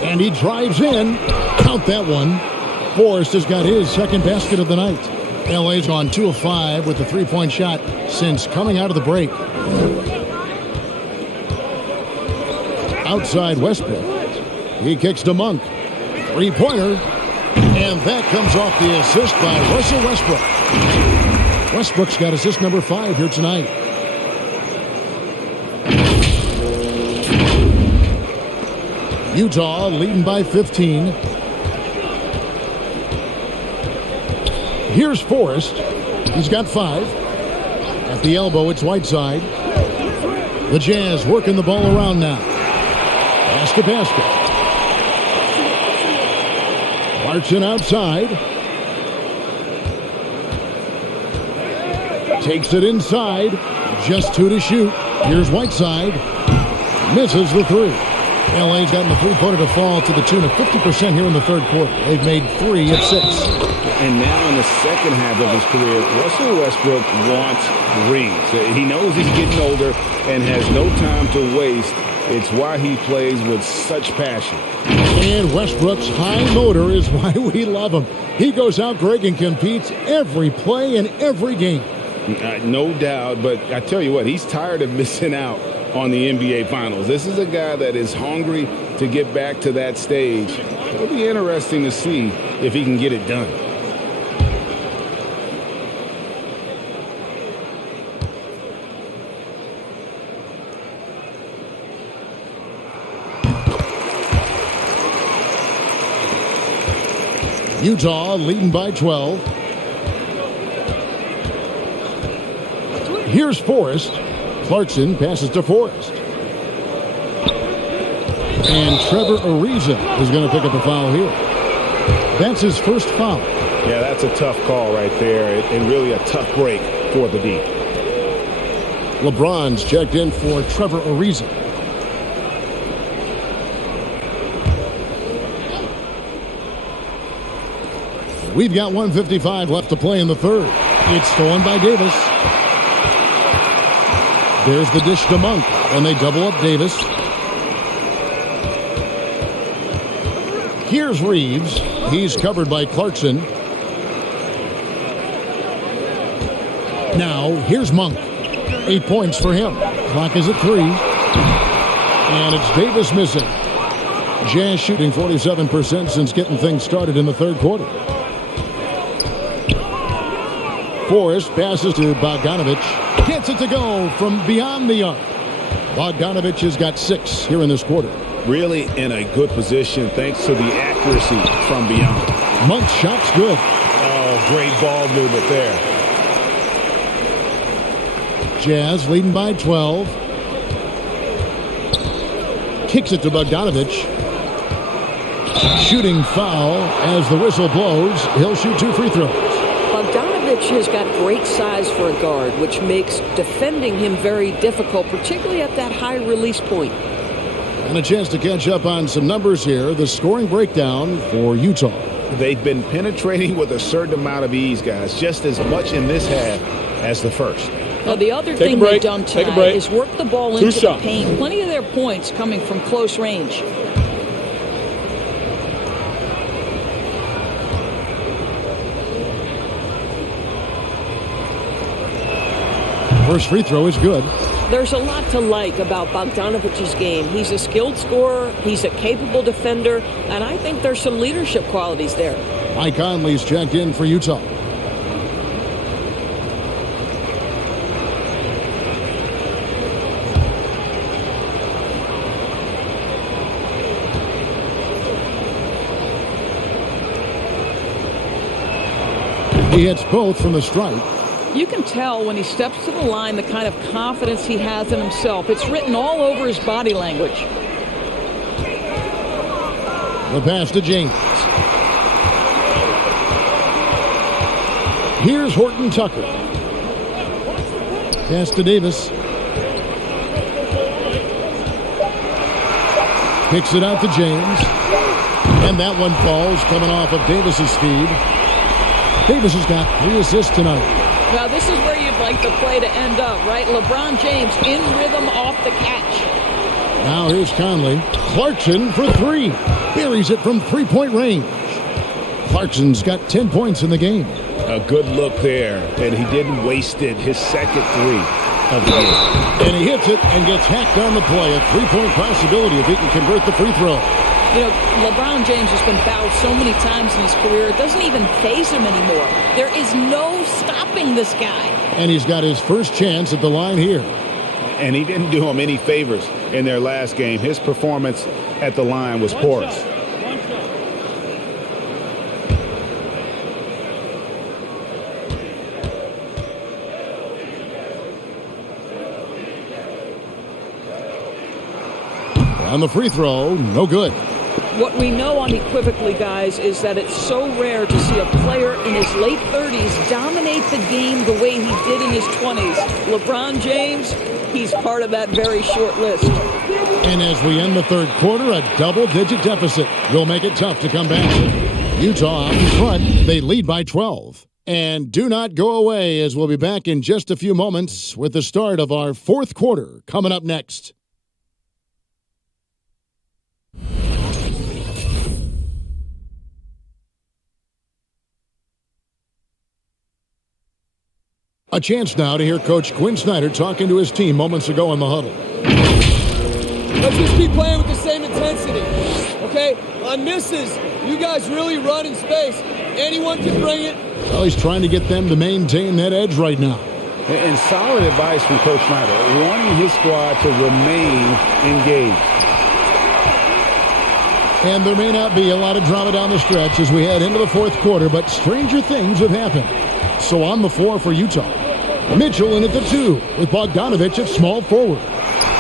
And he drives in. Count that one. Forrest has got his second basket of the night. LA's gone 2 of 5 with the three-point shot since coming out of the break. Outside Westbrook. He kicks to Monk. Three-pointer. And that comes off the assist by Russell Westbrook. Westbrook's got assist number 5 here tonight. Utah leading by 15. Here's Forrest. He's got 5. At the elbow, it's Whiteside. The Jazz working the ball around now. Pass to basket. Clarkson outside. Takes it inside. Just 2 to shoot. Here's Whiteside. Misses the 3. LA's gotten the three-pointer to fall to the tune of 50% here in the third quarter. They've made 3 of 6. And now in the second half of his career, Russell Westbrook wants rings. He knows he's getting older and has no time to waste. It's why he plays with such passion. And Westbrook's high motor is why we love him. He goes out, Greg, and competes every play and every game. No doubt, but I tell you what, he's tired of missing out on the NBA Finals. This is a guy that is hungry to get back to that stage. It'll be interesting to see if he can get it done. Utah leading by 12. Here's Forrest. Clarkson passes to Forrest. And Trevor Ariza is going to pick up a foul here. That's his first foul. Yeah, that's a tough call right there, and really a tough break for the D. LeBron's checked in for Trevor Ariza. We've got 1:55 left to play in the third. It's stolen by Davis. There's the dish to Monk, and they double up Davis. Here's Reeves. He's covered by Clarkson. Now, here's Monk. 8 points for him. Clock is at 3. And it's Davis missing. Jazz shooting 47% since getting things started in the third quarter. Forrest passes to Bogdanovich. Gets it to go from beyond the arc. Bogdanovich has got 6 here in this quarter. Really in a good position thanks to the accuracy from beyond. Monk's shot's good. Oh, great ball movement there. Jazz leading by 12. Kicks it to Bogdanovich. Shooting foul as the whistle blows. He'll shoot 2 free throws. Bogdanovich has got great size for a guard, which makes defending him very difficult, particularly at that high release point. And a chance to catch up on some numbers here. The scoring breakdown for Utah. They've been penetrating with a certain amount of ease, guys, just as much in this half as the first. Now, the other thing they've done tonight is work the ball into the paint. Plenty of their points coming from close range. First free throw is good. There's a lot to like about Bogdanovich's game. He's a skilled scorer, he's a capable defender, and I think there's some leadership qualities there. Mike Conley's checked in for Utah. He hits both from the stripe. You can tell when he steps to the line the kind of confidence he has in himself. It's written all over his body language. The pass to James. Here's Horton Tucker. Pass to Davis. Picks it out to James. And that one falls coming off of Davis's feed. Davis has got 3 assists tonight. Now, this is where you'd like the play to end up, right? LeBron James in rhythm off the catch. Now here's Conley. Clarkson for 3. Buries it from 3-point range. Clarkson's got 10 points in the game. A good look there, and he didn't waste it. His second 3 of the game. And he hits it and gets hacked on the play. A 3-point possibility if he can convert the free throw. You know, LeBron James has been fouled so many times in his career, it doesn't even faze him anymore. There is no stopping this guy. And he's got his first chance at the line here. And he didn't do him any favors in their last game. His performance at the line was porous. On the free throw, no good. What we know unequivocally, guys, is that it's so rare to see a player in his late 30s dominate the game the way he did in his 20s. LeBron James, he's part of that very short list. And as we end the third quarter, a double-digit deficit will make it tough to come back. Utah out in front. They lead by 12. And do not go away, as we'll be back in just a few moments with the start of our fourth quarter coming up next. A chance now to hear Coach Quinn Snyder talking to his team moments ago in the huddle. Let's just keep playing with the same intensity, okay? On misses, you guys really run in space. Anyone can bring it. Well, he's trying to get them to maintain that edge right now. And solid advice from Coach Snyder, wanting his squad to remain engaged. And there may not be a lot of drama down the stretch as we head into the fourth quarter, but stranger things have happened. So on the floor for Utah, Mitchell in at the 2 with Bogdanovich at small forward.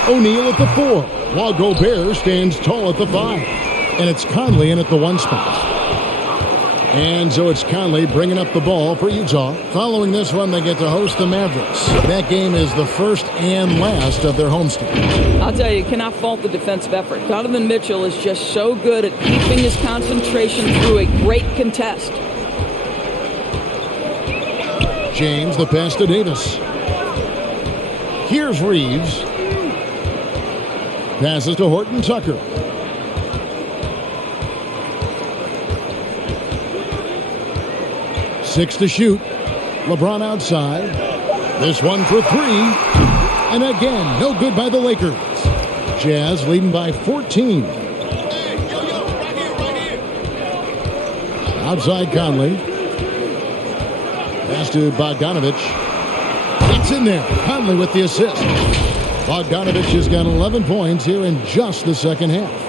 O'Neal at the 4 while Gobert stands tall at the 5. And it's Conley in at the 1 spot. And so it's Conley bringing up the ball for Utah. Following this one, they get to host the Mavericks. That game is the first and last of their homestand. I'll tell you cannot fault the defensive effort. Donovan Mitchell is just so good at keeping his concentration through a great contest. James, the pass to Davis. Here's Reeves. Passes to Horton Tucker. Six to shoot. LeBron outside. This one for 3. And again, no good by the Lakers. Jazz leading by 14. Outside Conley. Pass to Bogdanovich. It's in there. Conley with the assist. Bogdanovich has got 11 points here in just the second half.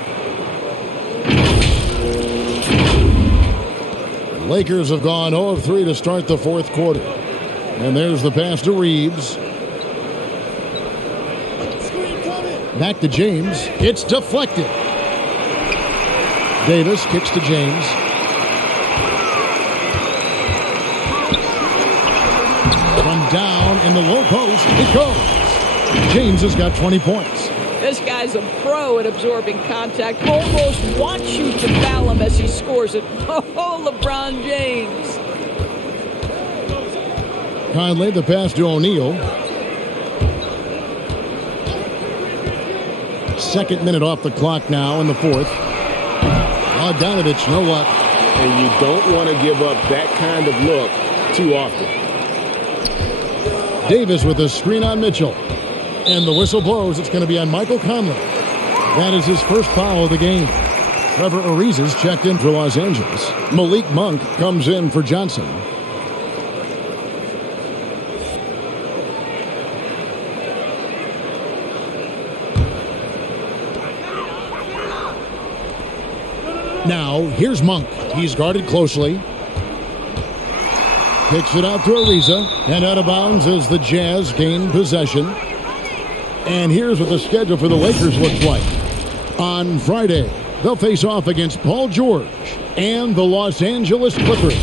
Lakers have gone 0 of 3 to start the fourth quarter. And there's the pass to Reeves. Back to James. It's deflected. Davis kicks to James. From down in the low post, it goes. James has got 20 points. This guy's a pro at absorbing contact. Almost wants you to foul him as he scores it. Oh, LeBron James. Conley, the pass to O'Neal. Second minute off the clock now in the fourth. Bogdanovich, no luck. And you don't want to give up that kind of look too often. Davis with a screen on Mitchell. And the whistle blows. It's going to be on Michael Conley. That is his first foul of the game. Trevor Ariza's checked in for Los Angeles. Malik Monk comes in for Johnson. Now, here's Monk. He's guarded closely. Kicks it out to Ariza. And out of bounds as the Jazz gain possession. And here's what the schedule for the Lakers looks like. On Friday, they'll face off against Paul George and the Los Angeles Clippers.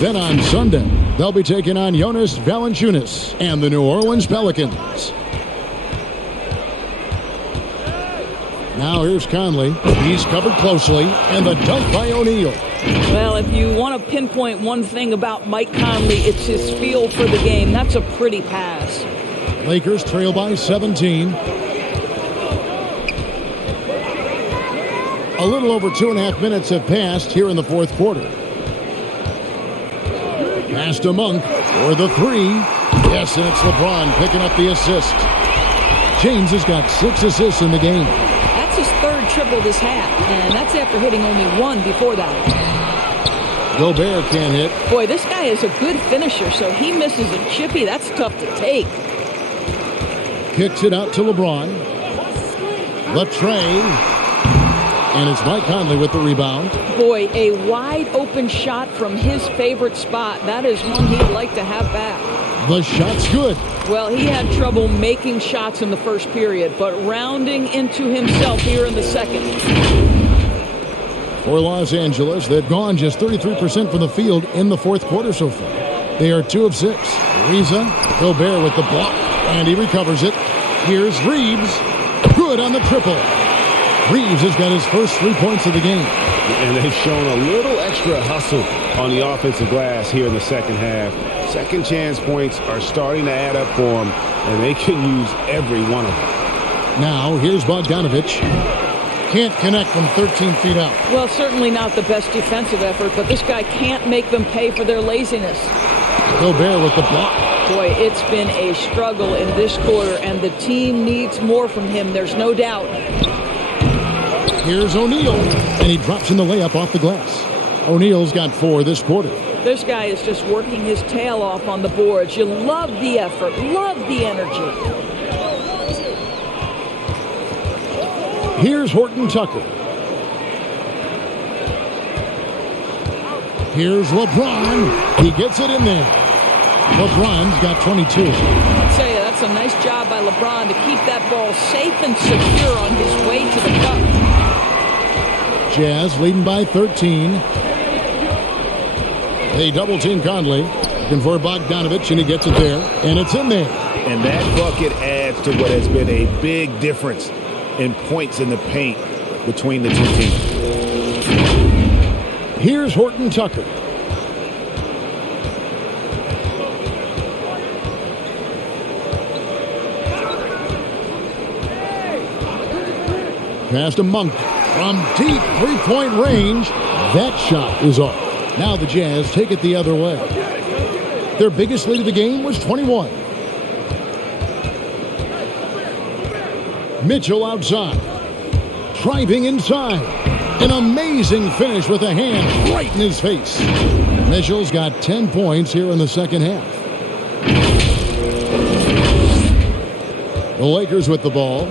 Then on Sunday, they'll be taking on Jonas Valanciunas and the New Orleans Pelicans. Now here's Conley. He's covered closely, and the dunk by O'Neal. Well, if you want to pinpoint one thing about Mike Conley, it's his feel for the game. That's a pretty pass. Lakers trail by 17. A little over 2.5 minutes have passed here in the fourth quarter. Pass to Monk for the 3. Yes, and it's LeBron picking up the assist. James has got 6 assists in the game. That's his third triple this half, and that's after hitting only 1 before that. Gobert can't hit. Boy, this guy is a good finisher, so he misses a chippy. That's tough to take. Kicks it out to LeBron. Latrey. And it's Mike Conley with the rebound. Boy, a wide open shot from his favorite spot. That is one he'd like to have back. The shot's good. Well, he had trouble making shots in the first period, but rounding into himself here in the second. For Los Angeles, they've gone just 33% from the field in the fourth quarter so far. They are 2 of 6. Ariza, Gobert with the block, and he recovers it. Here's Reeves. Good on the triple. Reeves has got his first 3 points of the game. And they've shown a little extra hustle on the offensive glass here in the second half. Second chance points are starting to add up for them, and they can use every one of them. Now, here's Bogdanovich. Can't connect from 13 feet out. Well, certainly not the best defensive effort, but this guy can't make them pay for their laziness. Gobert with the block. Boy, it's been a struggle in this quarter, and the team needs more from him. There's no doubt. Here's O'Neal, and he drops in the layup off the glass. O'Neal's got 4 this quarter. This guy is just working his tail off on the boards. You love the effort, love the energy. Here's Horton Tucker. Here's LeBron. He gets it in there. LeBron's got 22. I'd say that's That's a nice job by LeBron to keep that ball safe and secure on his way to the cup. Jazz leading by 13. They double-team Conley. Looking for Bogdanovich, and he gets it there. And it's in there. And that bucket adds to what has been a big difference in points in the paint between the two teams. Here's Horton Tucker. Pass to Monk from deep three-point range. That shot is off. Now the Jazz take it the other way. Their biggest lead of the game was 21. Mitchell outside. Driving inside. An amazing finish with a hand right in his face. Mitchell's got 10 points here in the second half. The Lakers with the ball.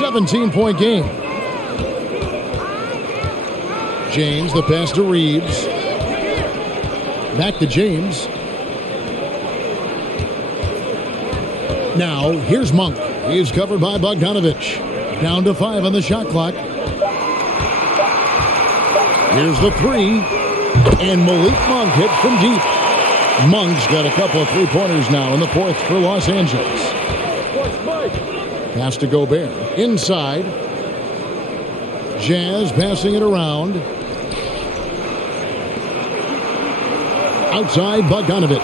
17-point game. James, the pass to Reeves. Back to James. Now, here's Monk. He's covered by Bogdanovich. Down to 5 on the shot clock. Here's the three. And Malik Monk hits from deep. Monk's got a couple of three-pointers now in the fourth for Los Angeles. Pass to Gobert. Inside. Jazz passing it around. Outside Bogdanovich.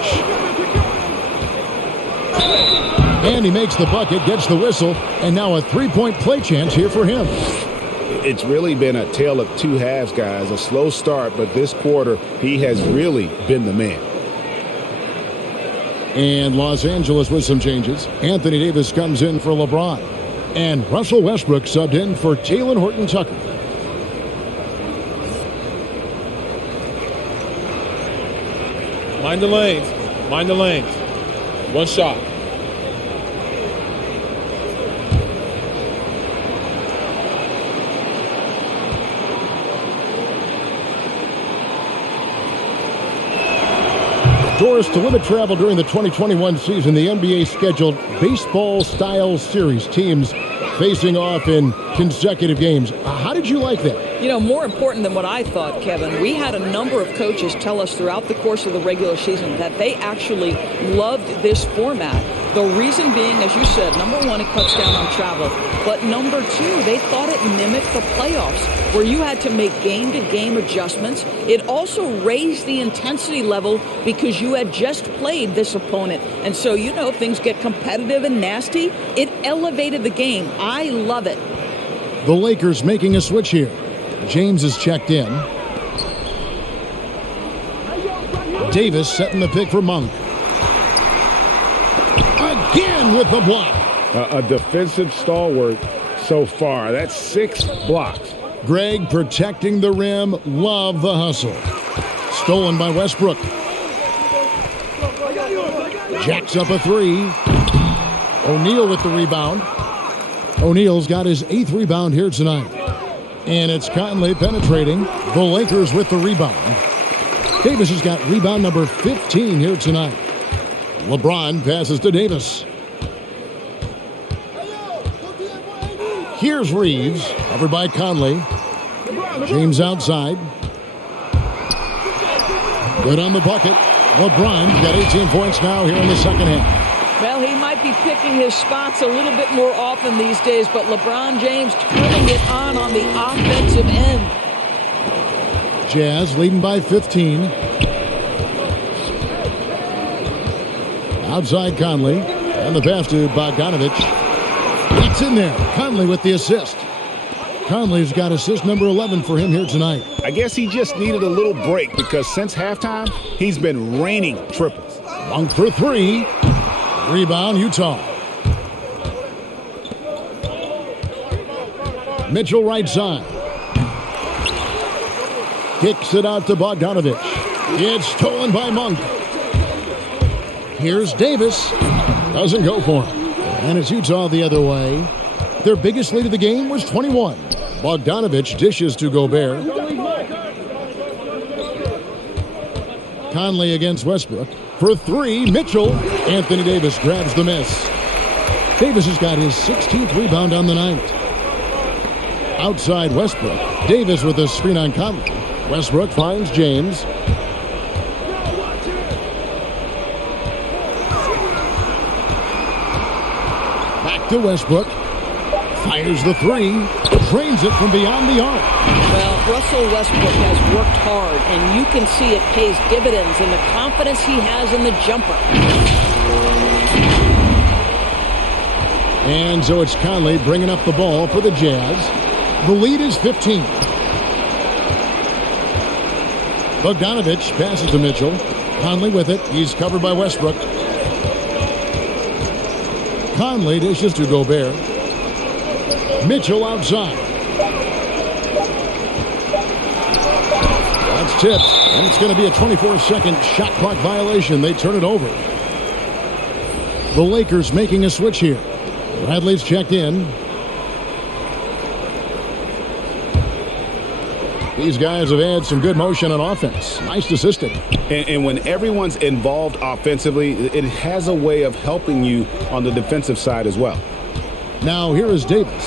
And he makes the bucket, gets the whistle, and now a three-point play chance here for him. It's really been a tale of two halves, guys. A slow start, but this quarter, he has really been the man. And Los Angeles with some changes. Anthony Davis comes in for LeBron. And Russell Westbrook subbed in for Talen Horton-Tucker. Mind the lanes. Mind the lanes. One shot. Doors to limit travel during the 2021 season, the NBA scheduled baseball-style series, teams facing off in consecutive games. How did you like that? You know, more important than what I thought, Kevin, we had a number of coaches tell us throughout the course of the regular season that they actually loved this format. The reason being, as you said, number one, it cuts down on travel. But number two, they thought it mimicked the playoffs, where you had to make game-to-game adjustments. It also raised the intensity level because you had just played this opponent. And so, you know, things get competitive and nasty. It elevated the game. I love it. The Lakers making a switch here. James is checked in. Davis setting the pick for Monk. Again with the block. A defensive stalwart so far. That's 6 blocks. Greg protecting the rim. Love the hustle. Stolen by Westbrook. Jacks up a three. O'Neal with the rebound. O'Neal's got his 8th rebound here tonight. And it's Conley penetrating. The Lakers with the rebound. Davis has got rebound number 15 here tonight. LeBron passes to Davis. Here's Reeves, covered by Conley. James outside. Good on the bucket. LeBron's got 18 points now here in the second half. Well, he might be picking his spots a little bit more often these days, but LeBron James turning it on the offensive end. Jazz leading by 15. Outside Conley. And the pass to Bogdanovich. It's in there. Conley with the assist. Conley's got assist number 11 for him here tonight. I guess he just needed a little break because since halftime, he's been raining triples. Monk for three. Rebound, Utah. Mitchell right side. Kicks it out to Bogdanovich. It's stolen by Monk. Here's Davis. Doesn't go for him. And it's Utah the other way. Their biggest lead of the game was 21. Bogdanovich dishes to Gobert. Conley against Westbrook. For three, Mitchell. Anthony Davis grabs the miss. Davis has got his 16th rebound on the night. Outside Westbrook. Davis with a screen on Conley. Westbrook finds James. Back to Westbrook. Fires the three. Drains it from beyond the arc. Well, Russell Westbrook has worked hard, and you can see it pays dividends in the confidence he has in the jumper. And so it's Conley bringing up the ball for the Jazz. The lead is 15. Bogdanovich passes to Mitchell. Conley with it. He's covered by Westbrook. Conley dishes to Gobert. Mitchell outside. That's tipped. And it's going to be a 24-second shot clock violation. They turn it over. The Lakers making a switch here. Bradley's checked in. These guys have had some good motion on offense. Nice assisting. And when everyone's involved offensively, it has a way of helping you on the defensive side as well. Now here is Davis.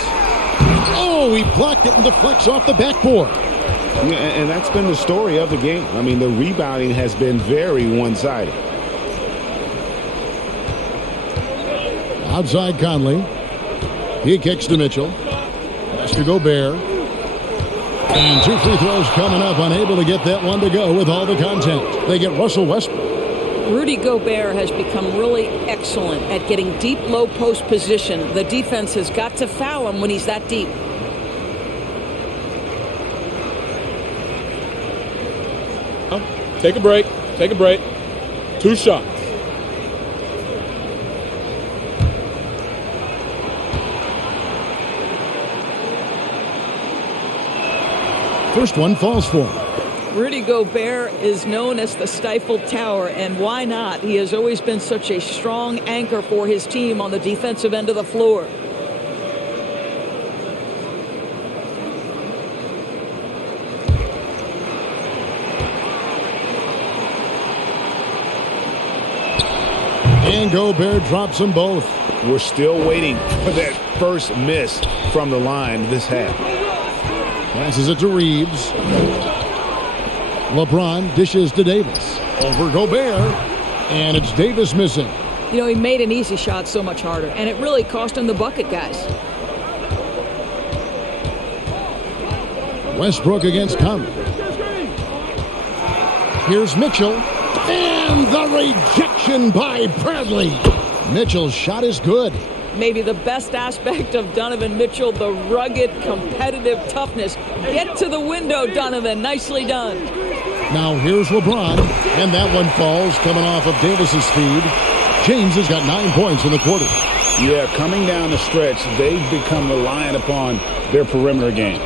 Oh, he blocked it and deflects off the backboard. Yeah, and that's been the story of the game. I mean, the rebounding has been very one-sided. Outside Conley. He kicks to Mitchell. Pass to Gobert. And 2 free throws coming up. Unable to get that one to go with all the content. They get Russell Westbrook. Rudy Gobert has become really excellent at getting deep low post position. The defense has got to foul him when he's that deep. Take a break. Take a break. 2 shots. First one falls for him. Rudy Gobert is known as the stifled tower, and why not? He has always been such a strong anchor for his team on the defensive end of the floor. And Gobert drops them both. We're still waiting for that first miss from the line this half. Passes it to Reeves. LeBron dishes to Davis. Over Gobert. And it's Davis missing. You know, he made an easy shot so much harder, and it really cost him the bucket, guys. Westbrook against Conley. Here's Mitchell. And the rejection by Bradley. Mitchell's shot is good. Maybe the best aspect of Donovan Mitchell, the rugged, competitive toughness. Get to the window, Donovan. Nicely done. Now here's LeBron, and that one falls coming off of Davis's feed. James has got 9 points in the quarter. Yeah, coming down the stretch, they've become reliant upon their perimeter game.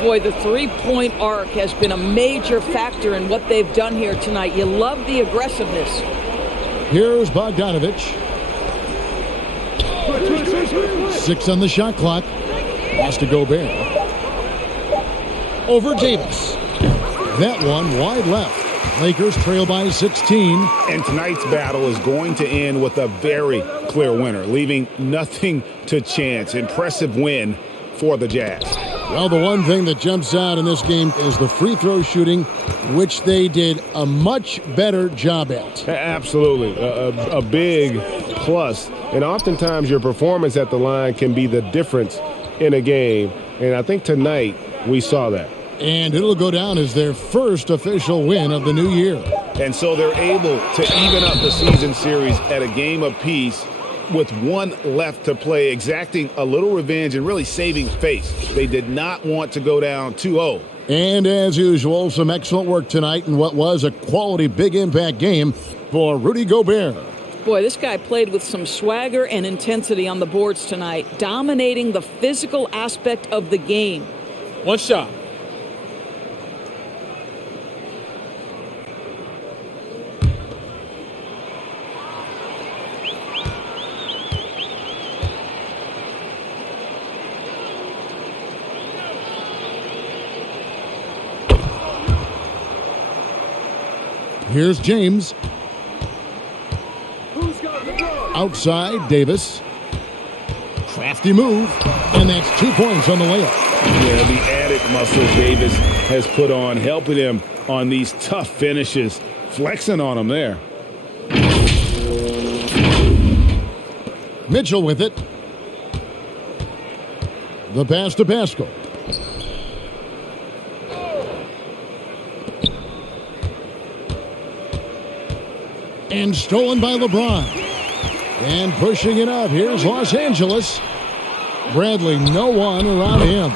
Boy, the three-point arc has been a major factor in what they've done here tonight. You love the aggressiveness. Here's Bogdanovich. 6 on the shot clock. Pass to Gobert. Over Davis. That one wide left. Lakers trail by 16. And tonight's battle is going to end with a very clear winner, leaving nothing to chance. Impressive win for the Jazz. Well, the one thing that jumps out in this game is the free throw shooting, which they did a much better job at. Absolutely. A big plus. And oftentimes your performance at the line can be the difference in a game. And I think tonight we saw that. And it'll go down as their first official win of the new year. And so they're able to even up the season series at a game apiece with one left to play, exacting a little revenge and really saving face. They did not want to go down 2-0. And as usual, some excellent work tonight in what was a quality big impact game for Rudy Gobert. Boy, this guy played with some swagger and intensity on the boards tonight, dominating the physical aspect of the game. 1 shot. Here's James. Outside, Davis. Crafty move, and that's 2 points on the layup. Yeah, the added muscle Davis has put on, helping him on these tough finishes, flexing on him there. Mitchell with it. The pass to Pascal. And stolen by LeBron. And pushing it up. Here's Los Angeles. Bradley, no one around him.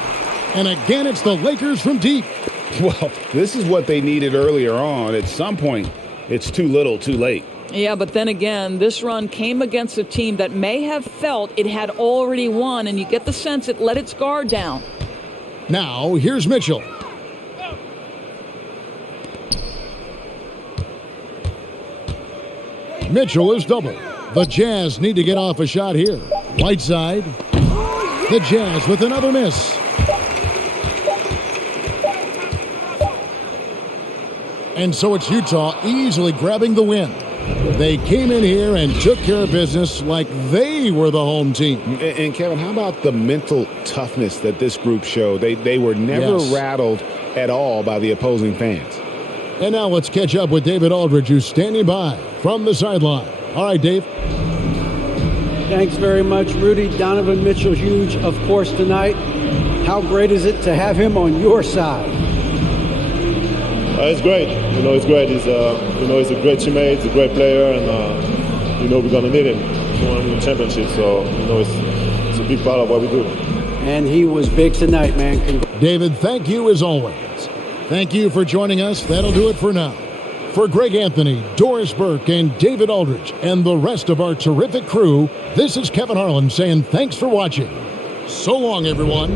And again, it's the Lakers from deep. Well, this is what they needed earlier on. At some point, it's too little, too late. Yeah, but then again, this run came against a team that may have felt it had already won, and you get the sense it let its guard down. Now, here's Mitchell. Mitchell is double. The Jazz need to get off a shot here. Whiteside. The Jazz with another miss. And so it's Utah easily grabbing the win. They came in here and took care of business like they were the home team. And Kevin, how about the mental toughness that this group showed? They were never rattled at all by the opposing fans. And now let's catch up with David Aldridge, who's standing by from the sideline. All right, Dave. Thanks very much, Rudy. Donovan Mitchell, huge, of course, tonight. How great is it to have him on your side? It's great. It's great. He's a great teammate, he's a great player, and, we're going to need him to win the championship. So, it's a big part of what we do. And he was big tonight, man. David, thank you as always. Thank you for joining us. That'll do it for now. For Greg Anthony, Doris Burke, and David Aldridge, and the rest of our terrific crew, this is Kevin Harlan saying thanks for watching. So long, everyone.